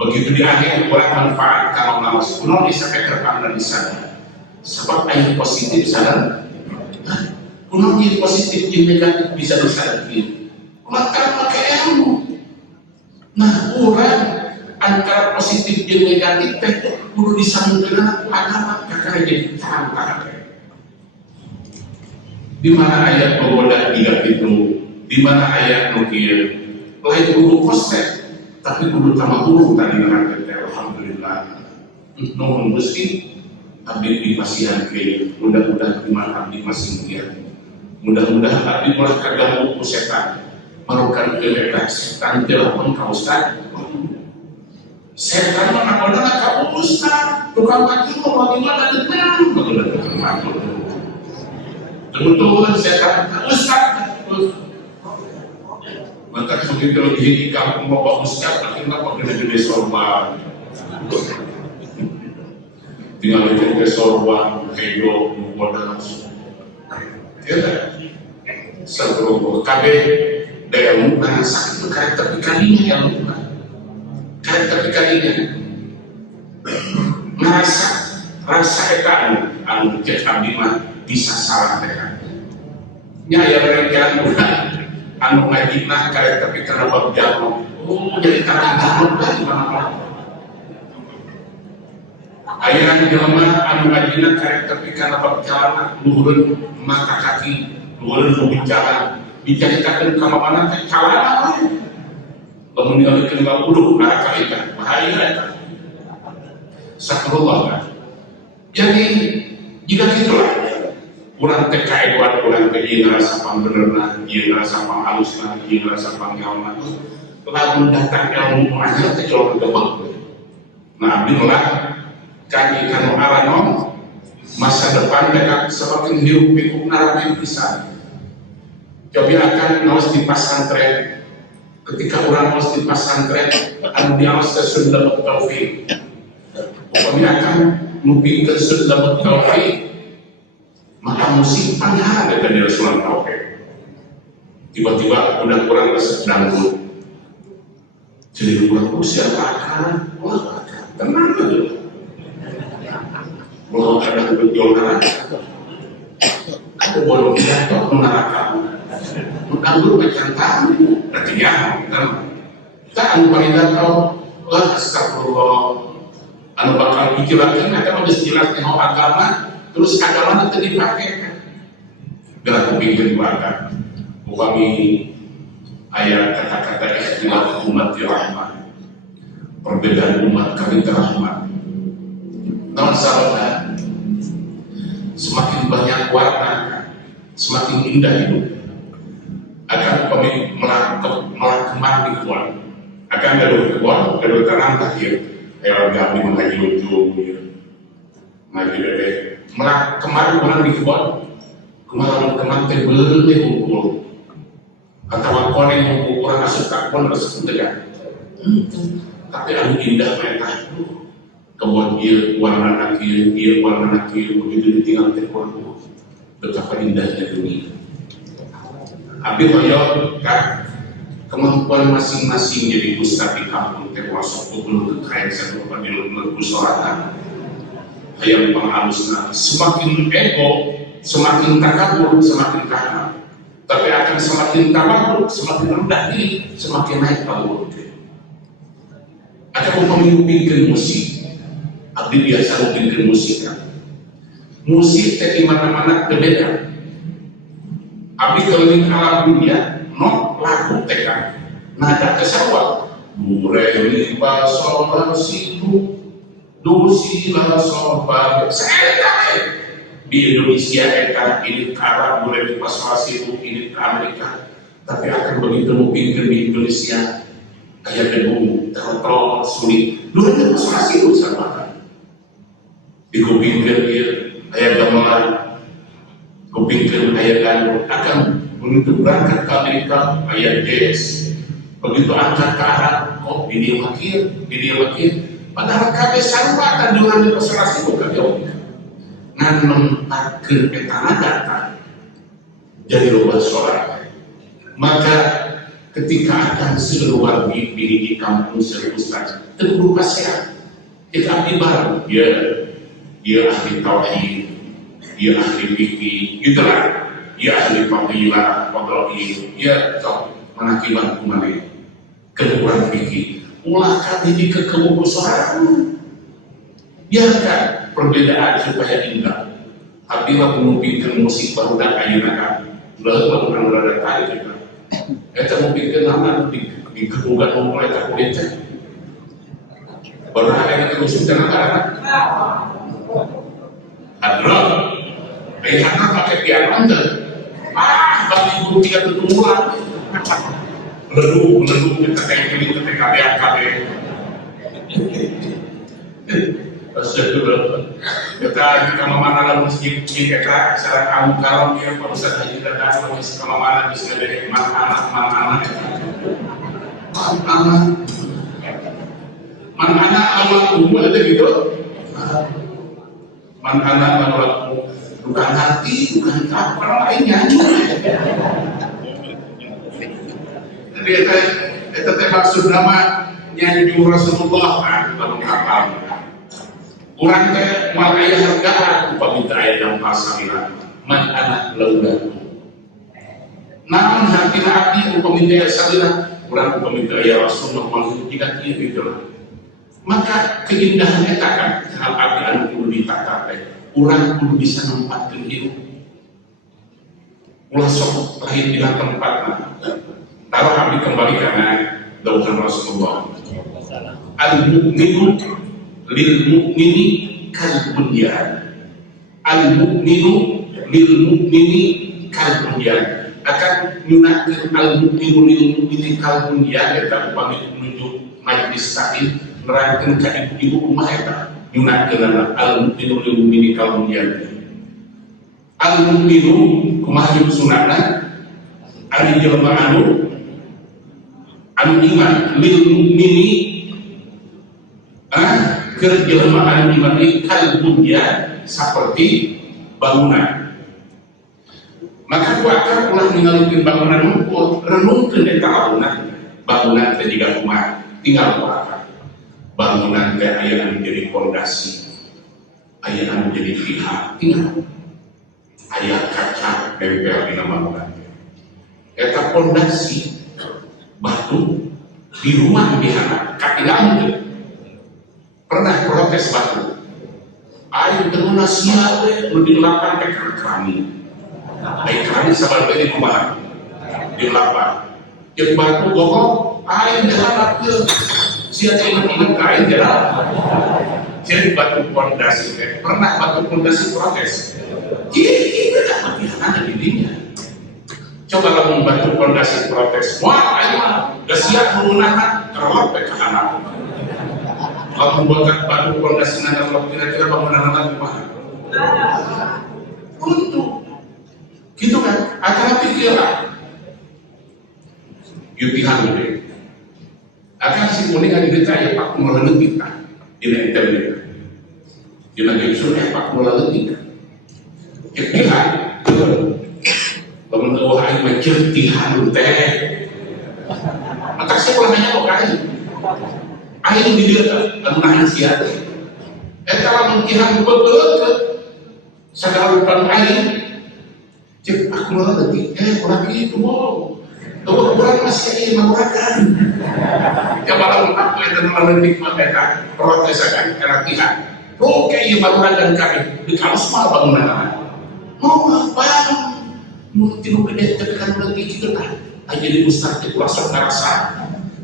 Begitu di akhir kurang manfaat kalau ngawas, kuno bisa rekam dan di sana. Sebab yang positif sana. Kuno yang positif yang negatif bisa disadari. Maka pakai ilmu. Nah, orang antara positif dan negatif perlu disambungkan agama karena jadi tantangan. Di mana ayat menggoda 3 itu, di mana ayat nukil, lain guru konsep, tapi guru tambah guru tadi nanti. Alhamdulillah. Nuhun Gusti, abdi dipasihan ke, mudah-mudahan dimana abdi masih melihat. Mudah-mudahan abdi mulai kagak ku setan merukan kebebasan setan telepon ka ustaz setan mah nakoda ka ustaz tukang kaki mau gimana tenang betul setan ustaz maka begitu di kampung bapak ustaz akhirnya kok gede-gede sorban tinggal gede sorban hego modal ya, seluruh KB daerah muka sakit berkait tapi kalinya yang muka tapi kalinya rasa eta anu cek abdi mah bisa salah teh nya aya mereka anu ngajina karek tapi karena bab jalma jadi kaki jalma lagi mana aya jelema anu ngajina karek tapi karena bab jalma luhurun mata kaki luhurun bicara diceritakeun ka mana teh calana lamun ninggalikeun ka uduk neraka eta bahaya eta sakrullah kan. Jadi jika gitulah kurang TKI buat kurang TKI ngerasa pang benerna, dia ngerasa pang halusna, dia ngerasa pang nyawana lalu datang ilmu aja kecolok gebek. Nah bilah kaki kanu arano masa depan mereka semakin hidup pikuk narapin bisa. Coba akan nawas di pasantren ketika orang nawas di pasantren anu diawas sesudah taufik. Kami akan mungkin dapat taufik maka musik panjang dari Rasulullah taufik tiba-tiba udah kurang resep dangdut jadi kurang usia akan tenang aja belum ada betul neraka ada bolong jatuh neraka dangdut macam tahu artinya kita anu paling tahu astagfirullah anu bakal pikiran ada udah jelas tengok agama terus agama itu dipakai dalam kepingin keluarga kami ayat kata-kata ikhtilaf umat rahmat perbedaan umat kami rahmat non salah semakin banyak warna semakin indah hidup akan kami melakemah di kuat akan gaduh terang takdir ya kami mengaji ujung ngaji deh kemarin orang di kebun kemarin teh beli ukur atau konen yang ukuran masuk karbon masuk tegak tapi anu indah mereka kebun dia warna nakir begitu ditinggal teh kurang betapa indahnya dunia habis koyok kan kemampuan masing-masing jadi ustaz di kampung termasuk gubernur terkait sama pemilu pusaratan yang penghalusnya semakin ego semakin takabur semakin kakak tapi akan semakin takabur semakin rendah diri semakin naik kabur ada pemimpin musik abdi biasa memimpin musik kan musik teh di mana-mana berbeda abdi keliling alam dunia no lagu teka nada kesawat mureli basola situ dusila sobat saya di Indonesia eta ini ke Arab mureli basola situ ini ke Amerika tapi akan begitu mungkin di Indonesia kayak gedung terlalu sulit dulu basola situ sama di kupingkan dia kayak gamelan kupingkan kayak gandum akan begitu berangkat ke Amerika ayat jazz begitu angkat ke Arab kok video makir padahal kabeh sarua kandungan di konsentrasi bukan jauh ngan mentakir etana data jadi loba sorak maka ketika akan seluar di kampung seribu ustaz itu berupa sehat itu abdi baru dia ahli tauhid dia ahli fikih gitulah ya ahli fadilah, fadlai, ya cok menakibat kumane keluar fikih, ulah kali ke kemukusaran, biarkan perbedaan supaya indah. Apabila memimpikan musik baru dan ayunan kan, lalu bukan berada tadi kita. Kita memimpikan nama di kebugan memulai tak boleh cek. Baru ada yang terusuk dengan anak. Ada, ayah pakai piano anda. Bagi guru tiga ketumbuhan meleduk kita kayak gini kita KBAKB kita jika mana dalam masjid kita secara kamu dia pada saat haji datang masih kalau mana bisa dari mana anak awal umur ada gitu mana awal bukan hati, bukan apa lainnya. Jadi itu maksud nama nyanjung Rasulullah kan dalam kapal. Kurang teh mal aya hargaan upami teh aya dalam pasamina man anak laudaku. Namun hati abdi upami teh salina kurang upami teh aya Rasulullah maksud jika kieu gitu. Maka keindahannya takkan hal abdi anu kudu ditata teh. Urang kudu bisa nempatkeun hirup. Ulah sok lahir di tempatna. Taruh abdi kembali karena dauhan Rasulullah. Al-mu'minu lil mu'mini kal bunyan. Al-mu'minu lil mu'mini kal bunyan. Akan nyunakeun al-mu'minu lil mu'mini kal bunyan eta upami menuju majlis taklim nerangkeun ka ibu-ibu kumaha eta nyunakeun al-mu'minu lil mu'mini kal bunyan. Al-mu'minu kumaha jeung sunana ari jelema anu iman lil mu'mini keur jelema anu iman kal bunyan saperti bangunan. Maka ku akan ulah ningalikeun bangunan unggul renungkeun eta bangunan teh jiga kumaha tinggal ku akan bangunan teh aya anu jadi fondasi aya anu jadi pihak tinggal aya kaca nempel dina bangunan eta fondasi batu di rumah di anak kakilang pernah protes batu ayo tenuna sia we nu dilapan ke kerami ai kerami sabar di rumah di lapan jeung batu gogok ayo diharapkeun sia teh inget kain jalan jadi batu fondasi pernah batu fondasi protes kita dapat ada dirinya. Coba kalau membantu fondasi protes, wah ayo gak siap menggunakan terlop ke anak. Kalau membuat batu fondasi nanti kira-kira bangunan anak gimana? Untuk gitu kan? Akan pikiran. Yutihan deh. Akan si kuning ada ditanya Pak Mulai kita di internet. Di negeri surga Pak Mulai kita. Ketihan, bangun wahai mencertihan teh. Maka saya pula nanya kok air di dia anunahan siat. Kalau mungkin betul segala rupa air, cek aku malah tadi, orang itu mau, tuh orang masih ingin mengurangkan. Ya malah aku itu menetik mereka protes akan keratihan. Oke, ya bangunan kami di kamus malah bangunan. Mau apa? Mau tidur gede tekan lagi gitu kan? Aja di pusat itu langsung ngerasa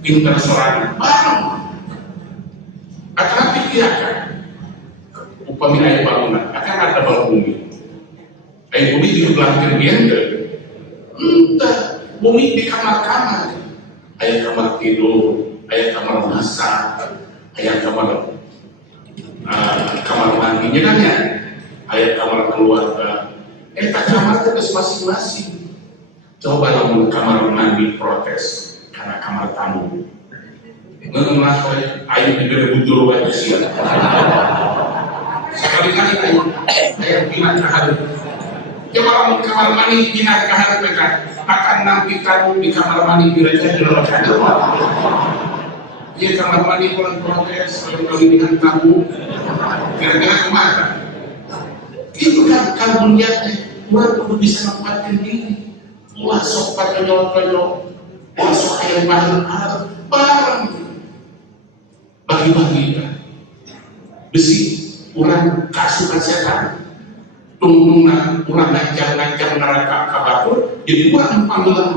pintar sorangan. Bang, akan pikirkan upami ayat bangunan akan ada bangun bumi. Ayat bumi juga belakang biasa. Entah bumi di kamar-kamar. Ayat kamar tidur, ayat kamar masak, ayat kamar mandinya kan ya, ayat kamar keluarga. Eta kamar terus masing-masing. Coba lamun kamar mandi protes karena kamar tamu. Ngeunah we ayo dibere bujur wae sih. Sekali-kali ayo pindah ka hareup. Coba lamun kamar mandi pindah ka hareup kan akan nampi kamu di kamar mandi biraja dulu kan. Iya kamar mandi pulang protes kalau dengan tamu. Kira-kira kemana? Itu kan karbonnya orang perlu bisa menempatkan diri. Ulah sok pada nyolok-nyolok, ulah sok air bareng bagi-bagi besi orang kasukan setan tunggungan orang ngancang neraka kabatur jadi orang panggilan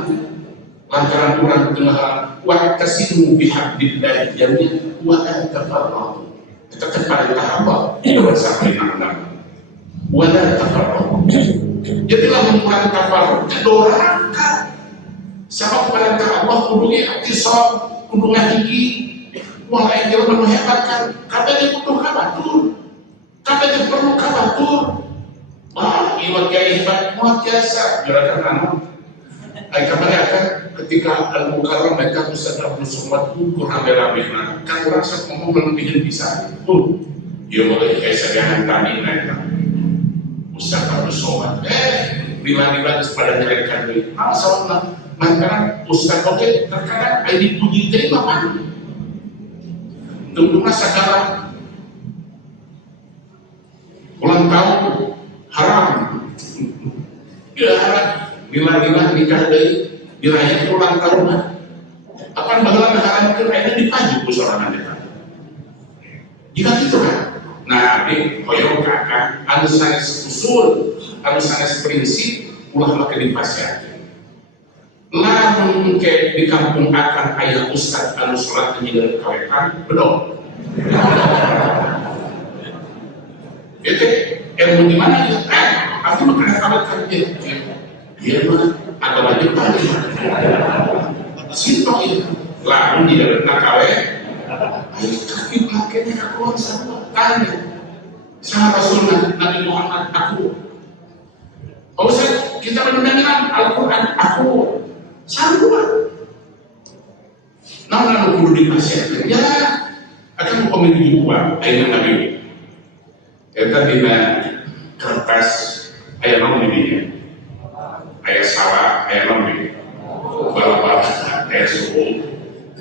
lantaran orang tengah wa kasimu bihak dari jamnya wa tafarraqu tetap pada tahap itu sampai mana wala tafarraqu jadilah membuat tafarraq doraka sama kepada Allah kudunya iktisab kudu ngahiji mulai jalan menghebatkan katanya butuh kabatur katanya perlu kabatur wah iwat kiai hebat muat biasa gerakan anu kabarnya ketika Al-Mukarram mereka Ustaz Abdul Somad ukur rame-rame kan orang sok ngomong melebihin bisa ya boleh kayak segahan tadi mereka Ustaz Abdul Somad bila-bila pada nyelekan duit masalah makanya Ustaz oke terkadang dipuji terima kan tunggu masa kalah ulang tahun haram ya bila nikah dari dirayakan ulang tahun akan bagaimana haram itu akhirnya dipajuk sorangan kita jika gitu kan nah ini koyong kakak anu sanes usul anu sanes prinsip ulah makin dipasihatin lamun ke di kampung akan ayah ustad anu sholat menjadi kawetan bedol itu ilmu di mana ya aku makan kawetan dia mah ada wajib tadi sinto itu lamun dia nakawe ayo kaki pakainya aku sama tanya sama Rasulullah Nabi Muhammad aku Ustaz kita mendengarkan Al-Quran aku sanggup namun perlu dipasihatin ya akan pemilik uang ayat Nabi kita dina kertas ayat Nabi ini ayat salah ayat Nabi balap ayat suhu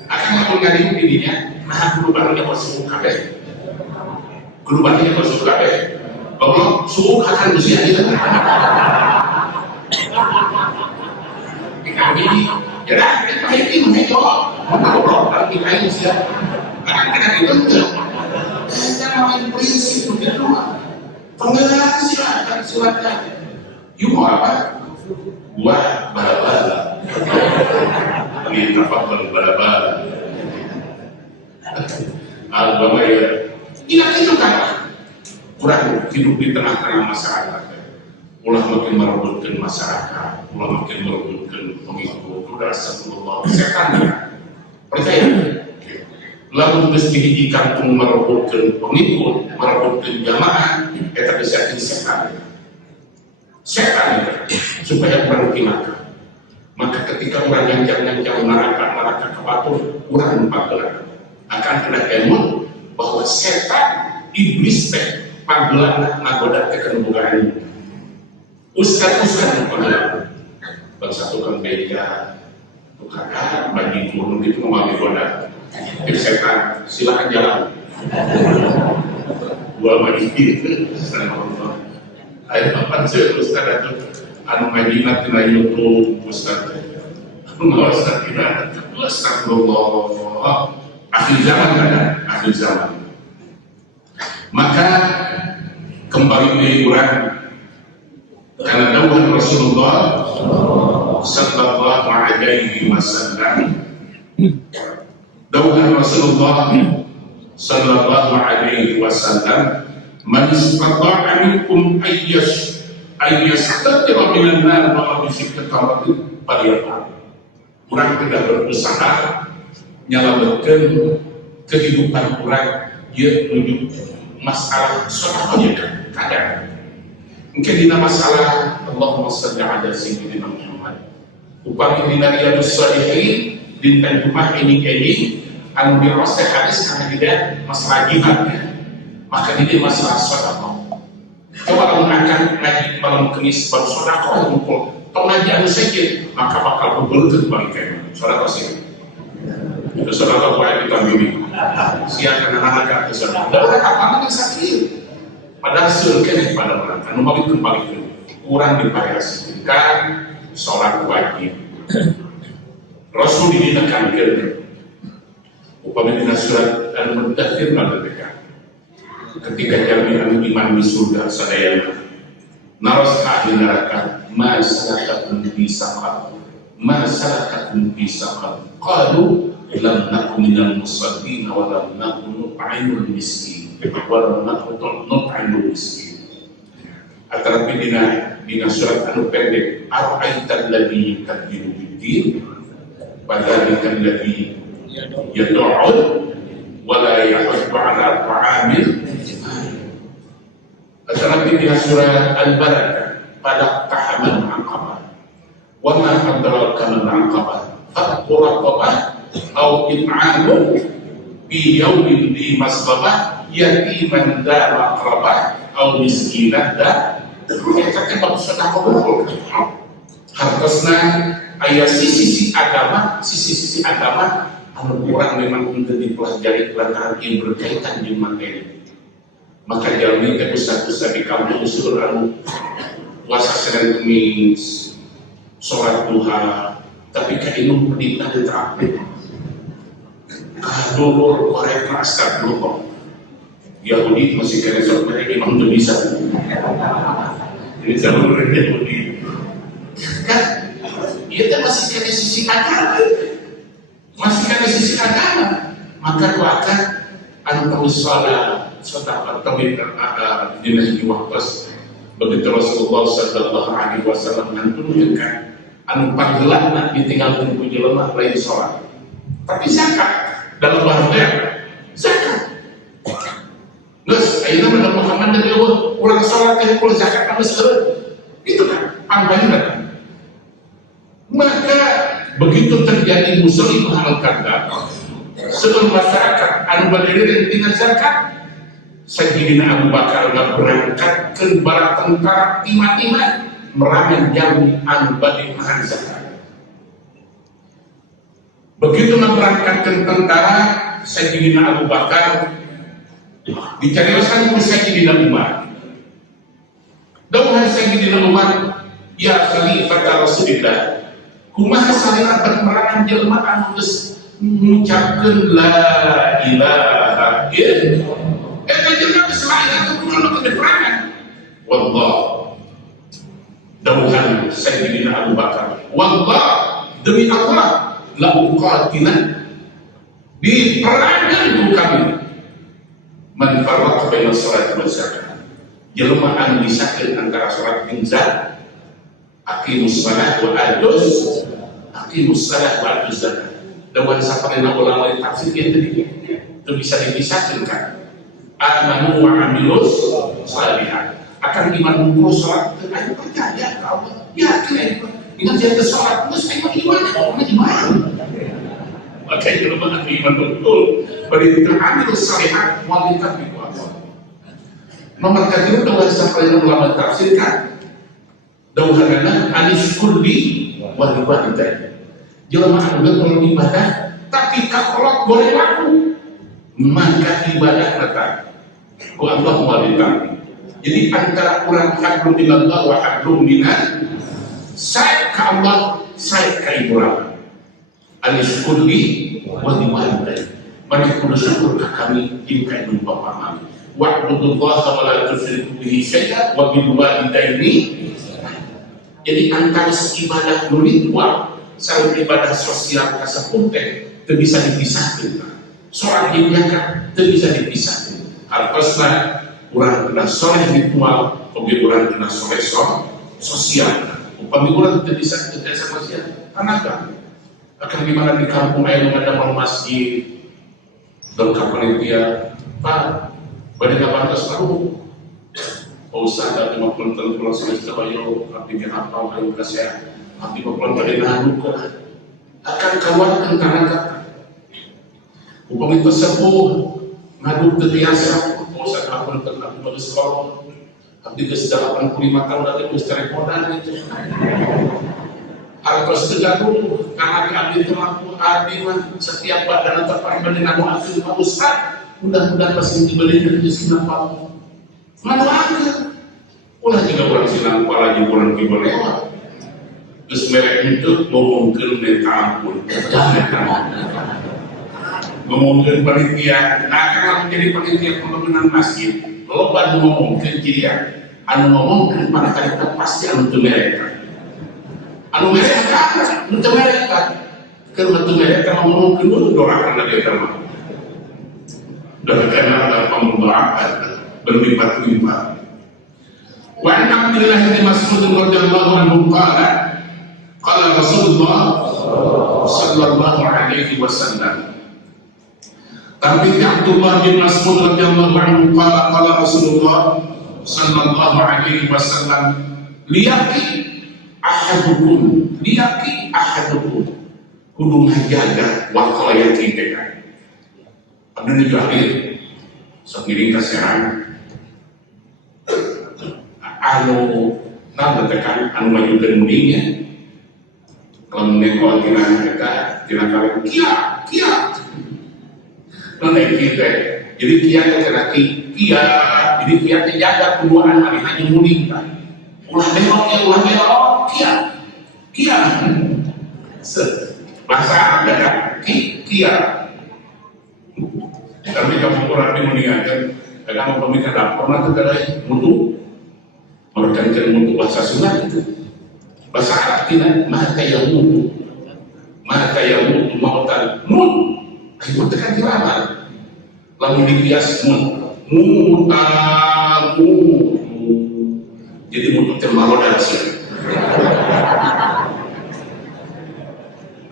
akan mengalir dirinya nah guru barunya bersuhu kabeh guru barunya bersuhu kabeh bahwa suhu akan usia kita kami ya dah kita itu menjawab ngobrol tapi kain siap karena itu enggak jangan main prinsip begitu pengenalan silakan silakan you mau apa gua bala-bala ini tafadhal bala-bala agama ya tidak itu kan kurang hidup di tengah-tengah masyarakat ulah makin merebutkan masyarakat, ulah makin merebutkan pengikut, udah astagfirullah, setan ya, percaya? Lalu mesti di kampung merebutkan pengikut, merebutkan jamaah, kita bisa setan. Setan supaya orang maka. Maka ketika orang yang jangan neraka kepatur, orang pagelaran akan kena ilmu bahwa setan, iblis teh pagelaran nagoda kekenubuhan. Ustaz pada bangsa tukang beca, tukang bagi turun itu memakai goda. Setan silakan jalan. Gua bagi itu, Allah. Ayo apa sih Ustaz itu? Anu Madinah tina YouTube Ustaz. Nggak Ustaz tidak. Astagfirullah. Akhir zaman ada, akhir zaman. Maka kembali dari Quran. Karena dawuh Rasulullah sallallahu alaihi wasallam dawuh Rasulullah sallallahu alaihi wasallam man istata'a minkum ayyastatira minan nar wa bisikkat tamatin paliyafal kurang tidak berusaha nyelamatkan kehidupan kurang dia menuju masalah sedekahnya kadang mungkin dina masalah Allahumma shalli ala sayyidina Muhammad upami dina riyadus shalihin dinten Jumat ini anu dirose hadis karena tidak masalah jihad maka ini masalah sedekah coba kalau akan ngaji malam kemis baru sedekah ngumpul tong ngaji anu sakit maka bakal bergelut balik kayak sedekah sih itu sedekah kuat kita bimbing siakan anak-anak ke sedekah dan apa yang sakit padahal surga pada orang kan kembali kurang divariasikan sholat wajib Rasul didinakan upamanya surat Al-Mudaththir mengatakan ketika jami'an iman di surga sadayana naras ahli neraka masyarakat saqar qalu lam nakun minal musallin wa lam nakun nut'imul miskin walau nut'imul miskin antara dina surat anu pendek ar-aital ladzi yukadzibu bid-din fadzalika alladzi yad'u wa la yahuddu 'ala ta'amil antara dina surat al-balad pada tahaman aqabah wa ma adraka man aqabah faqu raqabah aw it'amu bi yawmin dhi masghabah yatiman da maqrabah atau miskinan da kita kan sudah kumpul hartosna aya sisi-sisi agama anu kurang memang untuk dipelajari lantaran yang berkaitan dengan materi. Maka jalmi teh usah di kampung usul anu puasa Senin Kemis, sholat duha, tapi kainum pendidikan diterapkan. Dulu korek master dulu kok. Yahudi masih kena sholat mereka imam tuh bisa. Ini zaman mereka Yahudi. Kan, dia masih kena sisi agama. Masih kena sisi agama. Maka doakan anu kami sholat atau dinahi waktu begitu Rasulullah sallallahu alaihi wasallam menunjukkan anu panggilan ditinggalkan ku jelema lain sholat. Tapi zakat dalam bahasa zakat. Geus ayeuna mah Muhammad dari Allah urang sholat teh ulah zakat geus itu kan panggilan. Maka begitu terjadi muslim hal kadzab seluruh masyarakat anu berdiri dengan zakat, Sayyidina Abu Bakar berangkatkan bala tentara timah-timah merangan jauh anu bade mahan zakat. Begitu memberangkatkan tentara, Sayyidina Abu Bakar dicariwasan ku Sayyidina Umar. Dauhan Sayyidina Umar, ya Khalifah Rasulullah, kumaha salina bermerangan jelema anu geus mengucapkan la ilaha illallah. Jelema geus la ilaha illallah kudu perangan. Wallah. Dauhan Sayyidina Abu Bakar, wallah demi Allah la uqatilan di perangan kami man farraq baina salat wa zakat. Jelema anu disakeun antara salat jeung zakat. Aqimus salat wa atuz zakat. Dawan saparina ulama tafsir kieu teu bisa dipisahkeun kan. Amanu wa amilus shalihat. Akan iman mungkul salat teu aya percaya ka Allah. Yakin ingat dia salat geus iman. Maka itu lemah iman betul. Berita amilus shalihat wanita di Allah. Nomor ketiga dawan saparina ulama tafsir kan. Dauhanana anis kulli wa ibadatin. Jelema anu kalau ibadah tapi kakolot boleh laku, maka ibadah datang ku Allah walita. Jadi antara kurang hablum minallah wa hablum minan, saya ka Allah, saya ka Ibrahim. Anis kulli wa ibadatin. Mari kudu syukur ka kami jika ibu bapa kami. Wa'budullaha wa la tusyriku bihi syai'an wa bil walidaini. Jadi antara ibadah ritual sareng ibadah sosial kasepun teh teu bisa dipisahkeun. Salat jeung zakat teu bisa dipisahkeun. Hartosna urang kena soleh ritual, oge urang kena soleh sosial. Upami urang teu bisa kerja sosial, karena akan gimana di kampung aya nu ngadamel masjid dan kapanitia, Pak, bade ngabantos aku. Usah ada 50 tahun pulang semester bayo, abdi apa ayo kasih, abdi pulang pada nanu kok akan kawan tentang kata. Upami tersebut ngadu terbiasa, usah kapan tentang pada sekolah, abdi geus 85 tahun dari geus terepodan itu. Harus terganggu karena abdi itu mampu abdi mah setiap badan terpakai pada nanu abdi Pak Ustaz, mudah-mudahan pasti dibeli dari sini apa. Mana ada? Ulah juga orang silang kepala juga orang kibul lewat. Terus mereka itu ngomongkan mereka ampun. Ngomongkan panitia. Nah kalau menjadi panitia pembangunan masjid, lo baru ngomongkan jirian. Anu ngomongkan pada kali pasti anu itu mereka. Anu mereka, itu mereka. Kalau itu mereka ngomongkan dulu doakan lagi sama. Doakan apa pemdoakan. Berlipat-lipat. Wa an Abdullah bin Mas'ud radhiyallahu anhu qala Rasulullah sallallahu alaihi wasallam. Tapi Abdullah bin Mas'ud radhiyallahu anhu qala Rasulullah sallallahu alaihi wasallam liyaqi ahadukum kudu ngajaga waktu yang kita. Abdul Jahil sekiring kaseran anu tekan anu majukeun mudingnya kalau menekol kita kalian kia naik kita jadi kia kena kia jadi kia terjaga keduaan hari hanya muling ulah belok kia bahasa Arab kan kia tapi kamu orang di meninggalkan agama pemikiran dapur nanti kadang mutu merekankan mutu bahasa Sunda itu bahasa Arab tidak maka yang mutu mautan itu tekan dilamar lalu dibias mutu jadi mutu termalu dan siap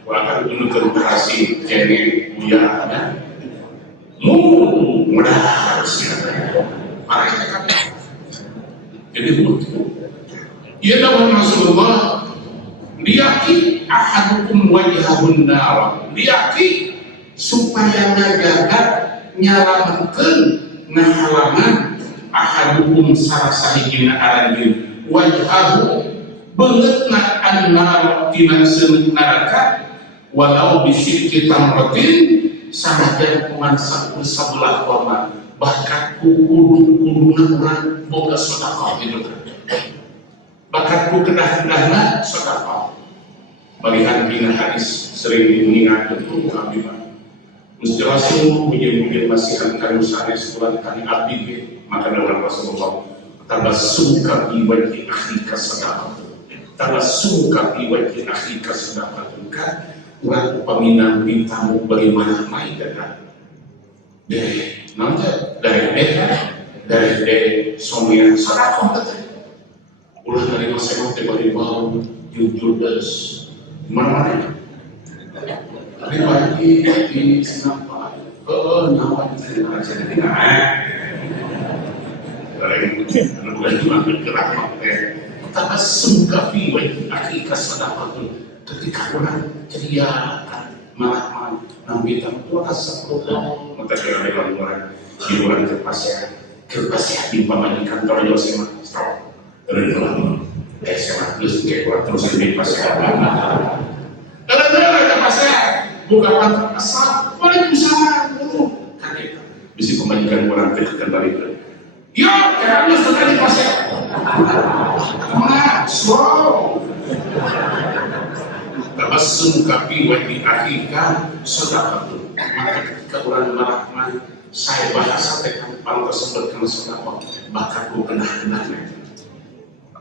bahkan menunjukkan berhasil kene buya mudah marahnya kan jadi mutu ia dalam Rasulullah liyaki ahadukum wajhahun nar liyaki supaya ngagagat nyalametkeun ngahalangan ahadukum sarasahijina aranjeun wajhahu beungeutna annar tina seueut neraka walau bisyikki tamratin sanajan kuman sabelah korma bahkan kudu urang boga sedekah hidup bahkan ku kedah-kedahna sedekah melihat bina hadis sering mengingat untuk abdi Gusti Rasul mungkin masih akan sanes surat kami abdi maka dalam Rasulullah tabassumka bi wajhi akhika sedekah tabassumka bi wajhi akhika sedekah urang upamina bintang bagaimana mai dan dari nanti dari somian sedekah ulah dari masyarakat tiba-tiba jujur des mana tapi lagi di sinapa nyawa di sana jadi bukan cuma bergerak tapi sungkapi wajib akhikas sedekah ketika orang ceria malah nabi tahu rasa Allah maka dia dalam orang kerpasnya di pamanikan kantor Yosema stop dari dalam SMA terus kayak kurang terus lebih pasir ada pasir buka pantat asal paling bisa kan itu bisa pembagikan orang terkekan dari itu yo karena sudah di pasir mana slow tabassum kafi wa di akhika sedekah maka ketika orang marah saya bahasa tekan paling tersebut karena sedekah bahkan ku kenah-kenahnya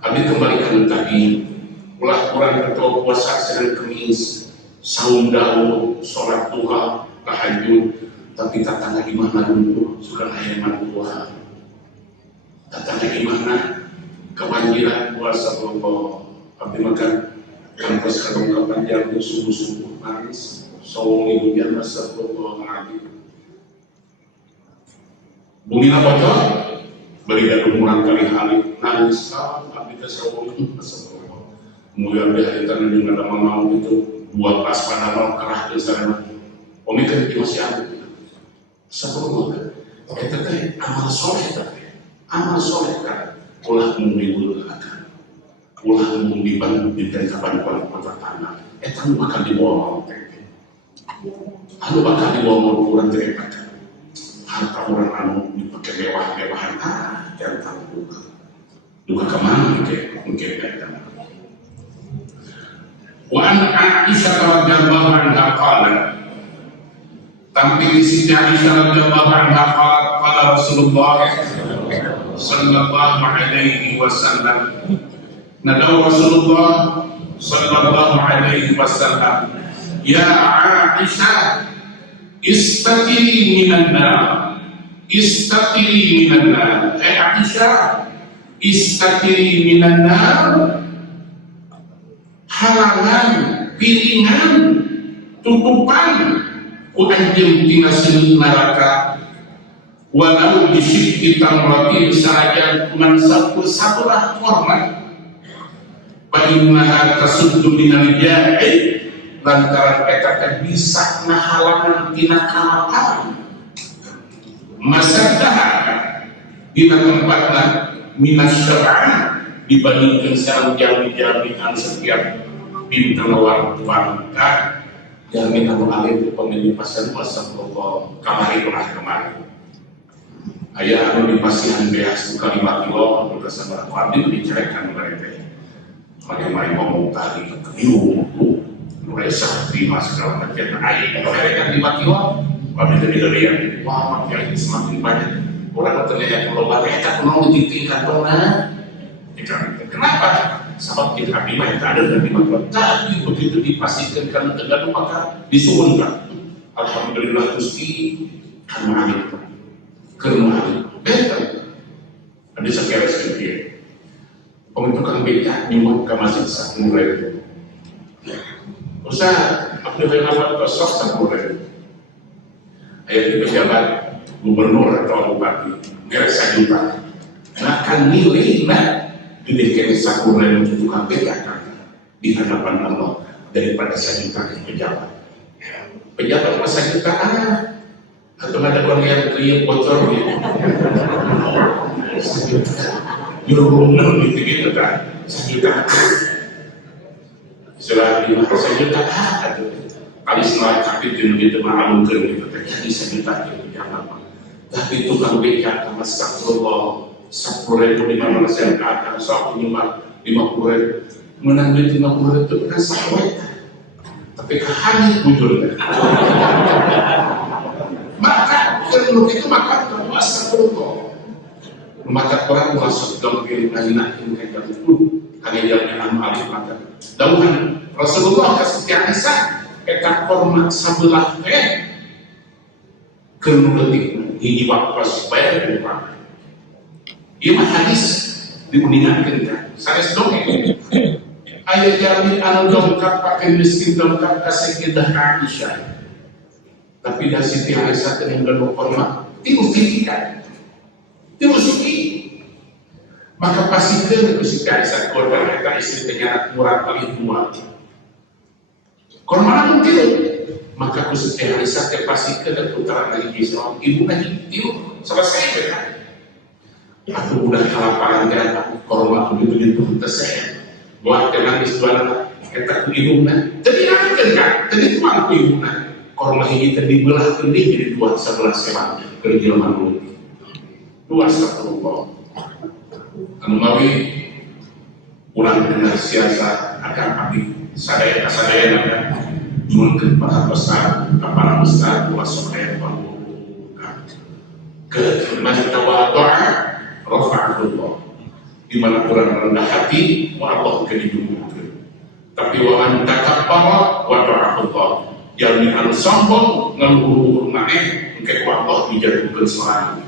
kami kembalikan tadi ulah kurang ketua puasa Senin Kemis saum Daud sholat duha tahajud tapi tatangga di mana dulu sudah ayaman Tuhan tatangga di mana kebanjiran puasa Allah kami makan kampus kelengkapan jamu subuh nangis saum hujan masa Allah lagi bumi bocor beri gaduh murang kali hari nangis tapi kesawung kemudian dia kita dengan nama mau itu buat pas pada mau kerah di sana omi kan itu masih ada sebelum kita teh amal soleh kan ulah menghibur akan ulah dibantu di kapan kota tanah itu bakal dibawa mau bakal dibawa mau kurang terlibat harta orang anu dipakai mewah-mewahan yang tahu duka kemana mungkin kan wa an Aisyah radhiyallahu anha qalat tampil di sini Aisyah radhiyallahu anha qalat qala Rasulullah sallallahu alaihi wasallam nadaw Rasulullah sallallahu alaihi wasallam ya Aisyah istatiri minan nar Aisyah istatiri minan nar halangan piringan tutupan ku anjeun tina seueut neraka walau bisyikki tamratin sanajan kuman sabelah korma fa innaha tasuddu minal ja'i lantaran eta bisa ngahalangan tina kalapan masaddah dina tempatna minas syar'an dibandingkan sareng jami-jami anu setiap pinter lawan wanita jamin anu alim pemilih pasien astagfirullah kamari aya anu di pasihan beas buka 5 kilo berdasarkan Fadil diceritakan mereka bagaimana ngomong tadi mulai sakti mas segala macam air mereka 5 kilo Fadil dari yang wah makanya ini semakin banyak orang terlihat kalau mereka mau ditingkat mana kenapa? Sabab kita abimah yang tak ada dan dimakan tapi begitu dipastikan karena tegak maka disuunkan alhamdulillah Gusti karena alim betul ada sekian sekian pembentukan beda nyumbang ke masjid saat mulai usah Abdul Rahman Tosok tak mulai ayat di pejabat gubernur atau bupati kira 1 juta nah kan nilai diberikan sakurna yang untuk KPK di hadapan Allah daripada 1 juta pejabat masa jutaan atau ada orang yang kriuk bocor gitu jurumnya gitu kan 1 juta setelah 1 juta kali setelah capit gitu ma'amungkan gitu terjadi 1 juta gitu tapi tukang beca sama astagfirullah 10.000 di mana saya kata sok minimal 50.000 menang duit 50.000 itu kan sawit tapi kehani bujurnya maka kalau itu maka kamu astagfirullah maka orang masuk dalam kehidupan ini kan hanya jalan anu alif maka dauhan Rasulullah kasih Aisyah eta hormat sabelah kenuletik hiji waktu bayar dari mana ieu mah hadis diuningakeun kan sanes dongeng aya jami anu dongkap pakai miskin dongkap ka Sayyidah Aisyah tapi da Siti Aisyah teh ngeunaheun hormat ti mesti kan ti mesti maka pasikeun ku Siti Aisyah korban eta istri teh nyarat murad kali 2 korban mungkin maka ku Siti Aisyah teh pasikeun putaran lagi Islam ibu lagi tiu selesai kan aku udah kelaparan dan korban begitu tersayang buat kenang istilah kita ibunya jadi apa kan jadi tuang ibunya korban ini tadi belah ini jadi 2 11 sewa kerja malu 2 astagfirullah anu mawi ulang dengan siasa akan abdi sadaya kan mungkin para ustaz masuk ayat ke masjid tawadhu rafa'atullah di mana orang rendah hati wa Allah kedidungkan tapi wa an takabbara wa ta'atullah yang anu sombong ngaluhur naik engke ku Allah dijatuhkeun sorangan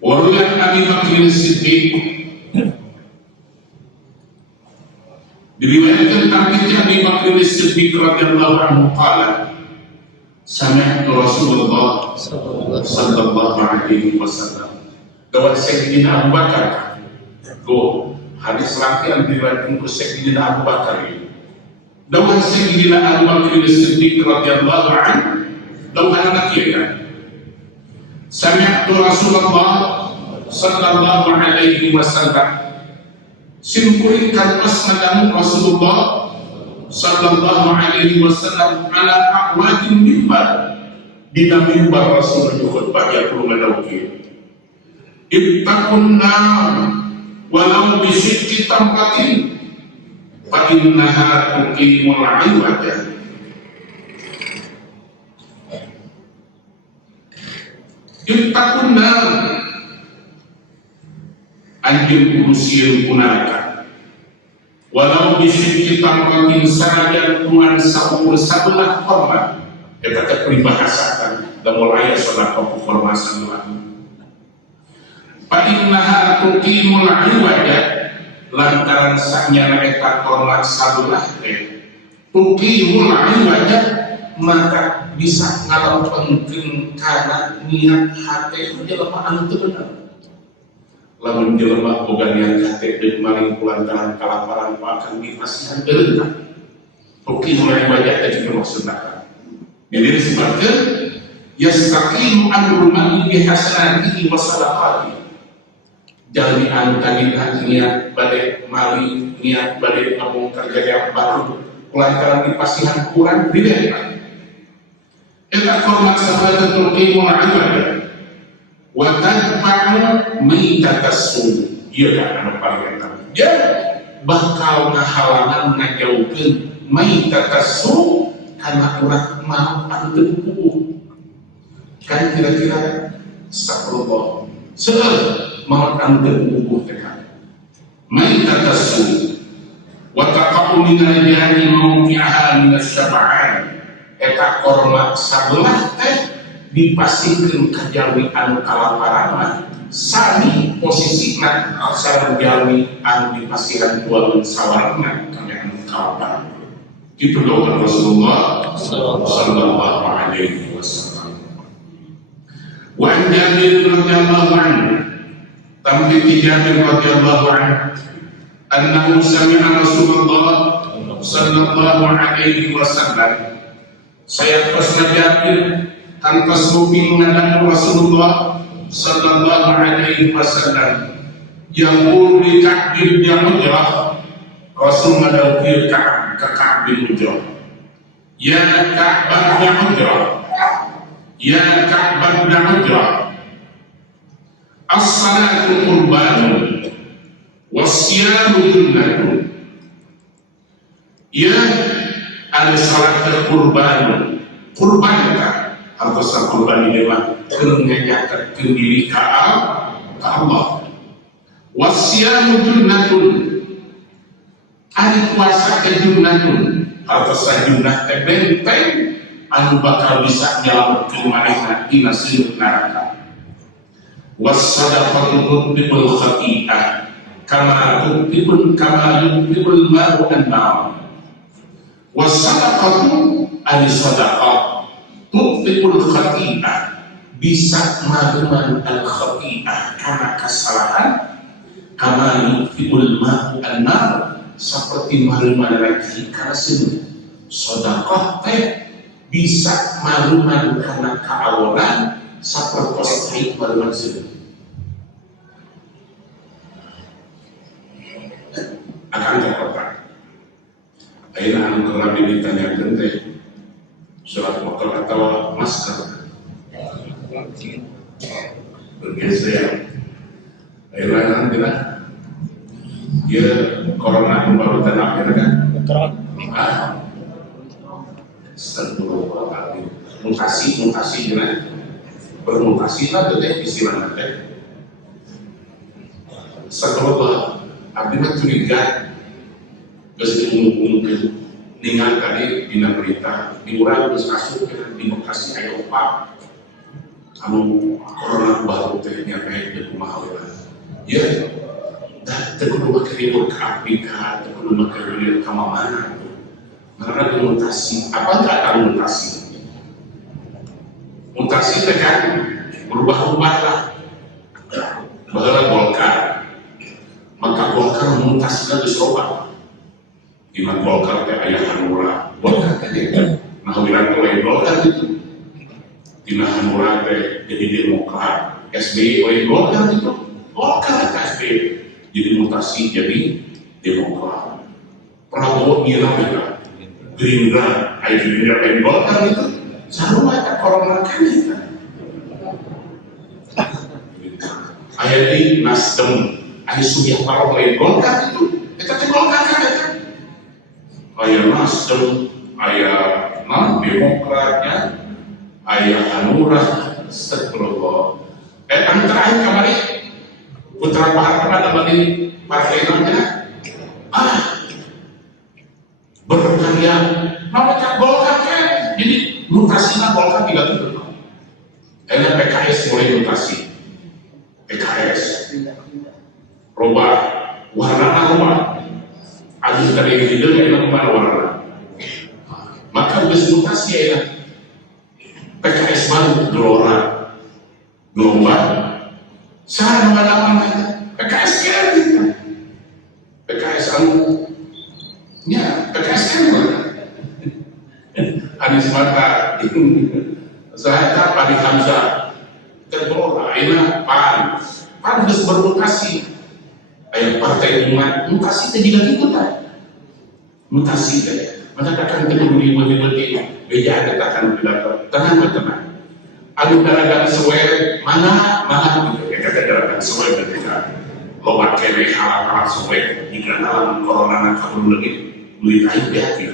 wa ruyan Abi Bakr Siddiq diriwayatkan tentang Abi Bakr Siddiq radhiyallahu anhu qala sami'tu Rasulullah sallallahu alaihi wasallam bahwa Sayyidina Abu Bakar hadis rangkaian diriwayatkan oleh Sayyidina Abu Bakar bahwa Sayyidina Abu Bakar Siddiq radhiyallahu anhu bahwa anak dia sami'tu Rasulullah sallallahu alaihi wasallam simkurin kantos nadamu Rasulullah sallallahu alaihi wasallam ala aqwadin mimbar di mimbar Rasul khutbah ya perlu madauki ittaqun nar walau bi shiqqi tamratin fa innaha tuqimul 'iwadah ittaqun nar anjir kurusieun punaka walau bisyikki tamratin sanajan tuan saur sabelah hormat eta teh peribahasakan da mulai sedekah formasan lagi fa innaha tuqimul 'iwadah lantaran sanyana eta hormat sabelah teh tuqimul 'iwadah maka bisa ngalampengkeun kana niat hate jelema anu teu bener lamun jelema boga niat hate deuk maring kulantaran kalaparan akan dipasihan beunta. Oke mulai banyak tadi maksudna. Jadi disebutkan yastaqimu amrul mar'i bi hasanatihi wa sadaqatihi. Jalmi anu tadi niat bade mali niat balik ngomong kerja yang baru lantaran di pasihan kurang dilihat. Eta hormat sahadatul ilmu ibadah wa tadfa'u maitatasum. Ieu kan anu paling eta. Dia bakal ngahalangan ngajaukeun maitatasum kana urang mau panteu pupuh. Kan kira-kira astagfirullah. Seueur mau panteu pupuh teh kan. Maitatasum wa taqamu minal jani mawqi'aha minasyafa'an. Eta korma sabelah teh dipasikeun ka jalmi anu kalaparan sami posisina sareng jalmi anu dipasihan tuan sawarna kana anu kalaparan. Kitu doa Rasulullah sallallahu alaihi wasallam. Wa an Jabir radhiyallahu anhu tamti Jabir radhiyallahu anhu annahu sami'a Rasulullah sallallahu alaihi wasallam. Saya pas Jabir tanpa sufi mengadang Rasulullah sallallahu alaihi wasallam yang uli Ka'b bin Ujrah. Rasul ngadaukeun Ka'b bin Ujrah, ya Ka'b bin Ujrah, ya Ka'b bin Ujrah, as-salatu qurbanun was-siyamu junnatun. Ya ada salat kurban, kurban kan? Artosan kurban ini mah keur ngajakeun diri ka Allah. Wasyamu junnatun, ari puasa teh junnatun, artosan junnah teh benteng anu bakal bisa nyelametkeun manehna dina sieup neraka. Was-sadaqatu tutbibul khati'ah kama tutbibul ma'u an-nar. Wasadaqatu ali sadaqah tutfiqul khati'ah, bisa maluman al khati'ah karena kesalahan, kama yutfiqul ma'u an-nar, seperti maluman lagi karena sinu. Sadaqah teh bisa maluman karena keawalan, seperti maluman sinu. Akan terkotak. Akhirnya anu kerap ditanyakan teh surat motor atau masker bergeser. Akhirnya nanti lah dia corona yang baru terakhir kan mutasi gimana bermutasi lah teh istilahnya teh setelah abdina curiga geus mungkin ningal tadi dina berita di urang geus asup di Bekasi aya opat anu corona baru teh nya kayak di kumaha we. Ya, da teu kudu make ribut ka Afrika, teu kudu make ribut ka mana. Karena mutasi, apa enggak tahu mutasi? Mutasi teh kan berubah-ubah lah. Baheula Golkar. Maka Golkar mutasikan geus loba. Di mana Golkar teh aya Hanura, Golkar teh nah wilayah lain Golkar itu. Di mana Hanura teh jadi Demokrat, SBY oleh Golkar itu, Golkar teh SBY jadi mutasi jadi Demokrat. Prabowo ngira juga Gerindra, Gerindra lain Golkar itu, sarua eta corona kan itu. Aya di Nasdem, aya Surya Paloh lain Golkar itu, eta teh Golkar kan eta. Aya Nasdem, aya Demokratnya, aya Hanura, astagfirullah. Anu terakhir kemarin putra Pak Harto kemarin partai namanya berkarya, namanya Golkar kan, jadi mutasinya Golkar tidak gitu. Karena PKS mulai mutasi, PKS, robah, warna. Aziz dari hidup yang warna. Maka bermutasi ya PKS baru Gelora, gelombang. Sekarang nama PKS kan gitu. PKS anu, ya PKS kan mana? Anies Mata, Zahid Padi Hamzah, Gelora, ini PAN harus bermutasi. Ayat partai umat mutasi terjadi itu tak mutasi saja. Maka akan terjadi berbagai beja ada takkan berdapat tenang. Anu garagan sewer mana gitu ya kata garagan sewer ketika lobat kene halak sewer jika dalam corona kabur lagi duit air hati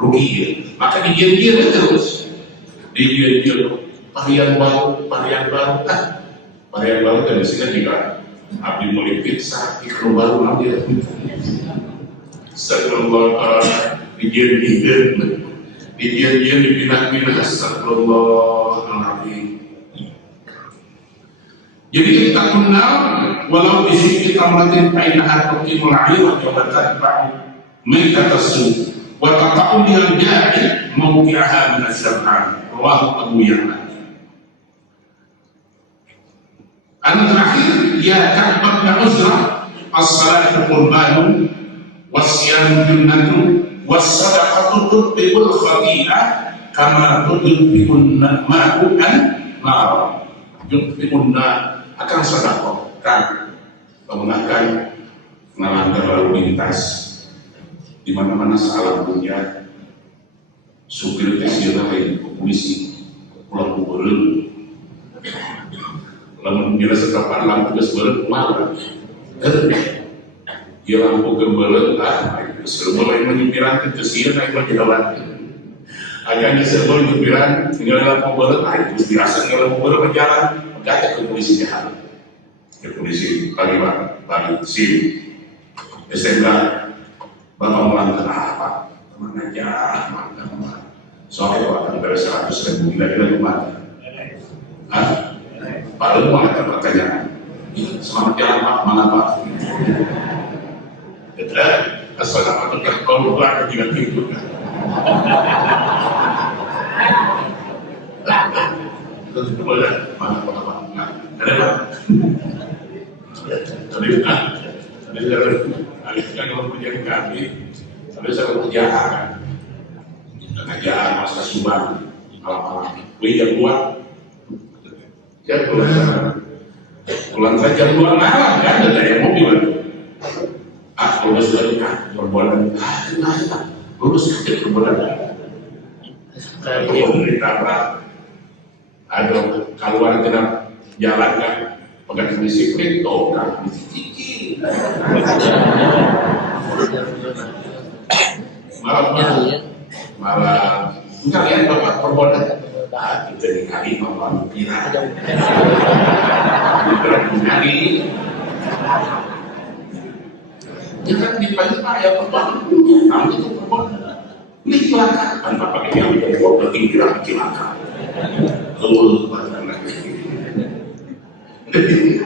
rugi ya. Maka digiat terus digiat varian baru terbiasanya juga abdi mulai pizza iklan baru ambil astagfirullah digiat dipindah astagfirullahaladzim. Jadi kita kenal walau di sini tamratin ainaha tuqimul air wa tatba'u maitatasu wa taqa'u bil ja'i mawqi'aha min as-sab'an rawahu Abu Ya'la. Terakhir ya Ka'bah bin Uzrah as-salatu qurbanun was-siyam junnatun was-sadaqatu tudfi'ul khati'ah kama tudfi'un ma'u an-nar. Tudfi'un akan sedekah kan menggunakan penanganan lalu lintas di mana-mana salah punya supir taksi lain polisi pulang kuburan lamun bila sekapan lampu gesbeureun malah dia lampu gembeureun serba lain menyupiran teu sieun naik mah jalan akan serba nyupiran tinggal lampu gembeureun itu dirasa tinggal lampu gembeureun berjalan kata ke polisi jahat ke polisi pagi SIM SMK bapak melanggar apa teman aja teman soalnya orang dari 100.000 gila-gila rumah paling mau ada pertanyaan selamat jalan pak mana pak assalamualaikum kalau lupa ada juga gitu kan terus kemudian mana pak ada pak tadi kan kalau kerjaan kami tadi saya kerjaan masa sumbang malam-malam jam 2 ya pulang saja jam 2 malam kan ada daya mobil lulus dari perbuatan kenapa lulus dari perbuatan ditambah ada keluar tidak jalan kan pegang disiplin kan disiplin malah kalian bapak perbuatan kita dikali membangun pira dikali jangan dipanggil ya perbuatan kami itu perbuatan ini cilaka tanpa pakai yang dibawa ke cilaka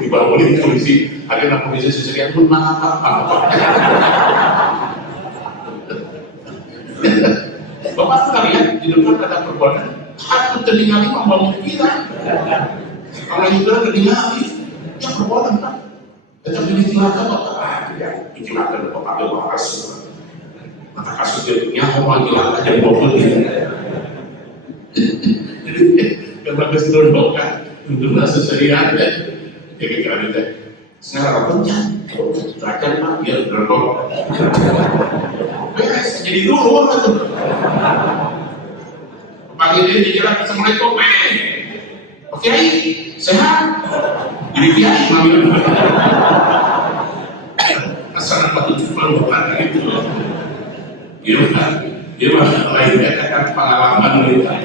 dibangunin polisi akhirnya polisi seserian pun apa bapak sekalian di depan ada perbuatan hati telingali membangun kita kalau itu telingali ya perbuatan kan tetapi di cilaka bapak ya di cilaka bapak ada bahas maka kasus dia mau cilaka jadi mobil jadi yang bagus turun kan untuk seserian kira-kira itu sekarang pencet terakhir pak dia berkok beres jadi dulu itu pagi dia dijalan assalamualaikum oke sehat jadi kiai ngambil assalamualaikum warahmatullahi wabarakatuh dia mah lainnya kan pengalaman kita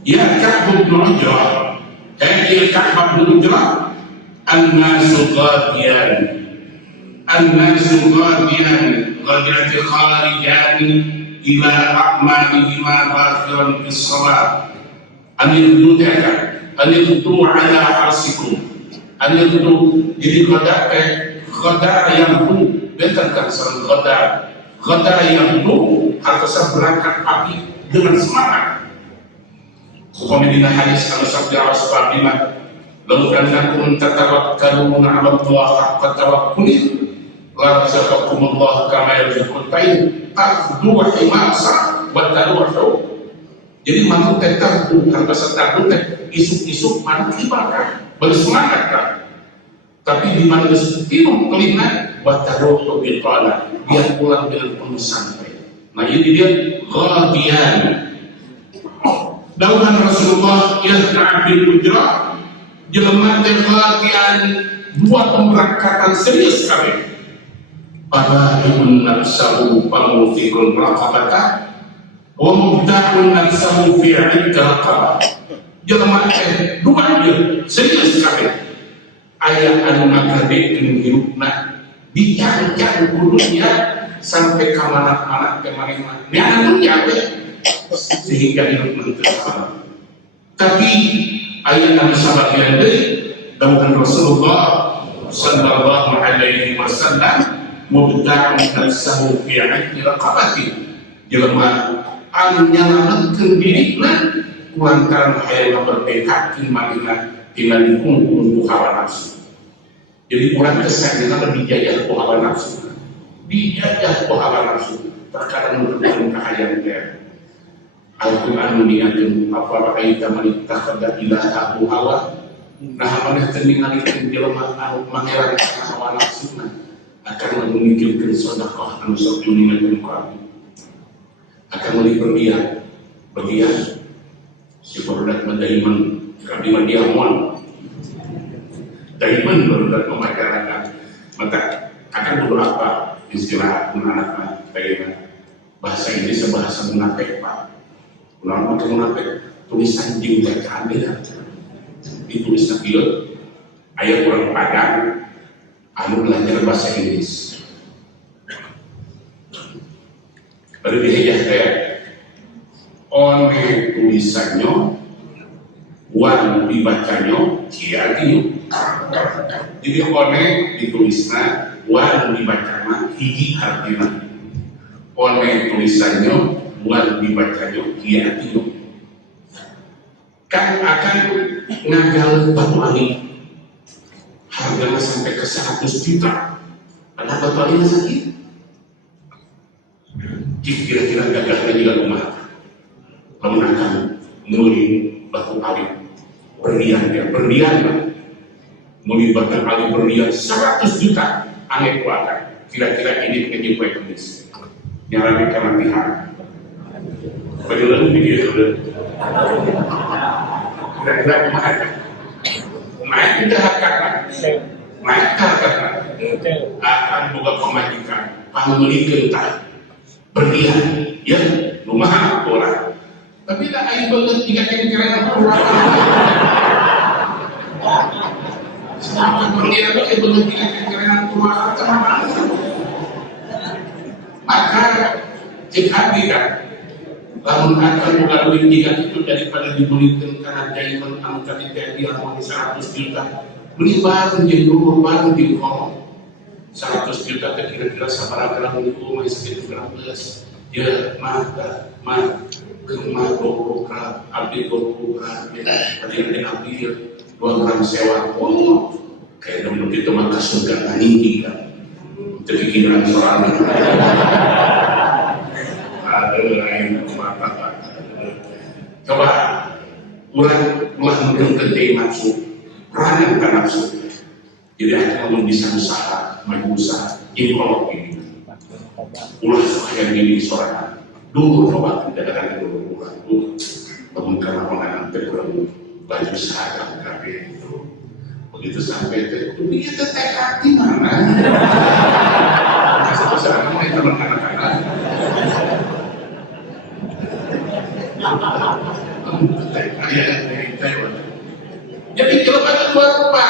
ya Ka'b bin Ujrah hadhihi Ka'b bin Ujrah an-nasu qadiyan qadirati kharijan ila a'malihima bakhiran bis salat an yudaka an yudu ala arsikum an yudu jadi qada yang bu betul kan serang qada yang bu harus berangkat pagi dengan semangat. Hukumnya hadis al-sabda al-sabima lalu annakum tatawakkaluna 'ala Allah haqqa tawakkulih la razaqakumullah kama yarzuqul tayr aqdu wa himasa wa taruhu Jadi mantu teh tertu harta serta teh isuk-isuk mantu ibadah bersemangat kan. Tapi di mana tinuh telinga wataroh biqala dia pulang dengan penuh santai. Nah ini dia ghadiyan. Dauhan Rasulullah yasna bil ujrah jelema teh ghadiyan buat pemberangkatan serius sekali. Pada ibn nafsahu pamufikul raqabata wa mubda'un nafsahu fi 'idda raqabah. Jelema teh dua dia serius sekali. Aya anu ngagadekeun hirupna dicancang kudunya sampai ka mana-mana ke mana-mana. Nya anu nya sehingga hidup mentersalah. Tapi aya anu sabagian deui dawuhan Rasulullah sallallahu alaihi wasallam mubta'un nafsahu fi 'iddi raqabati. Jelema anu nyalametkeun dirina kulantaran hayang merdekakeun manehna tina dikungkung ku hawa nafsu. Jadi orang kesannya lebih dijajah ku hawa nafsu. Dijajah ku hawa nafsu. Terkadang merupakan kahayang dia. Al-Quran mengingatkan apa kita manittakhadha ilahahu hawa. Nah maneh teu ningalikeun jelema anu mangeran kana hawa nafsuna akan memikirkeun sedekah anu sok diningalkeun ku abdi. Akan meuli berlian si produk mandaiman kadiman diamon daiman produk pemasyarakat maka akan beberapa istilah anak-anak kayak bahasa Inggris bahasa munafik pak. Ulama munafik tulisan di bacaan dia ditulis nabil ayat kurang padang anu belajar bahasa Inggris baru dihijah teh one tulisannya wan dibacanya kia gini. Jadi one ditulisna wan dibacanya hiji artina. One tulisannya wan dibacanya kia gini. Kan akan ngagal batu ali harganya sampai ke 100 juta. Ada batu alinya sakit. Kira-kira gagalnya juga rumah. Lamun akan nulis batu ali berlian melibatkan kali berlian 100 juta aneh kuatan. Kira-kira ini pengen kue kemis nyarane kelatihan bagaimana pikir kira-kira kemana naik tidak akan buka pemajikan pameli kentang berlian ya rumah orang. Tapi tak air banget jika kira-kira apa sedangkan berlian itu air banget jika kira-kira apa maka jika tidak lamun akan buka duit jika itu daripada dibelikan karena jaiman angkat itu dia mau 100 juta beli barang jadi dulu barang di ngomong 100 juta kira-kira sabar akan itu masih sekitar berapa ya mata rumah goka, abdi goka, tadi abdi 2 gram sewa, kayak dulu kita maka surga tinggi kan, kepikiran soalnya, ada lain mata, coba ulang mungkin gede nafsu, rangan kan nafsu, jadi akan bisa usaha, maju usaha, ini kalau ini, ulah kayak gini soalnya. Dulu coba tidak ada dulu namun karena orang terkurang baju seragam kabeh itu begitu sampai itu dia tekad di mana satu seragam itu anak-anak jadi kalau ada dua rupa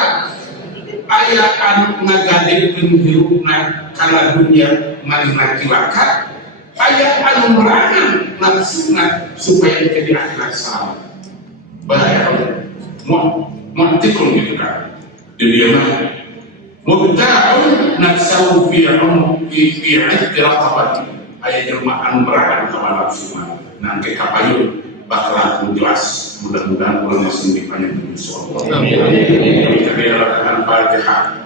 ayah anu ngagadekeun hirupna kana dunia marina cilaka ayat anu merangan nafsuna supaya jadi akhirat selamat. Bahaya mau tikul gitu kan. Jadi dia mah mubta'un nafsahu fi 'iddi raqabati. Ayat jelma anu merangan hawa nafsuna. Nanti kapayun bakalan jelas. Mudah-mudahan Allah masih dipanjang insyaallah. Amin. Kita Al-Fatihah.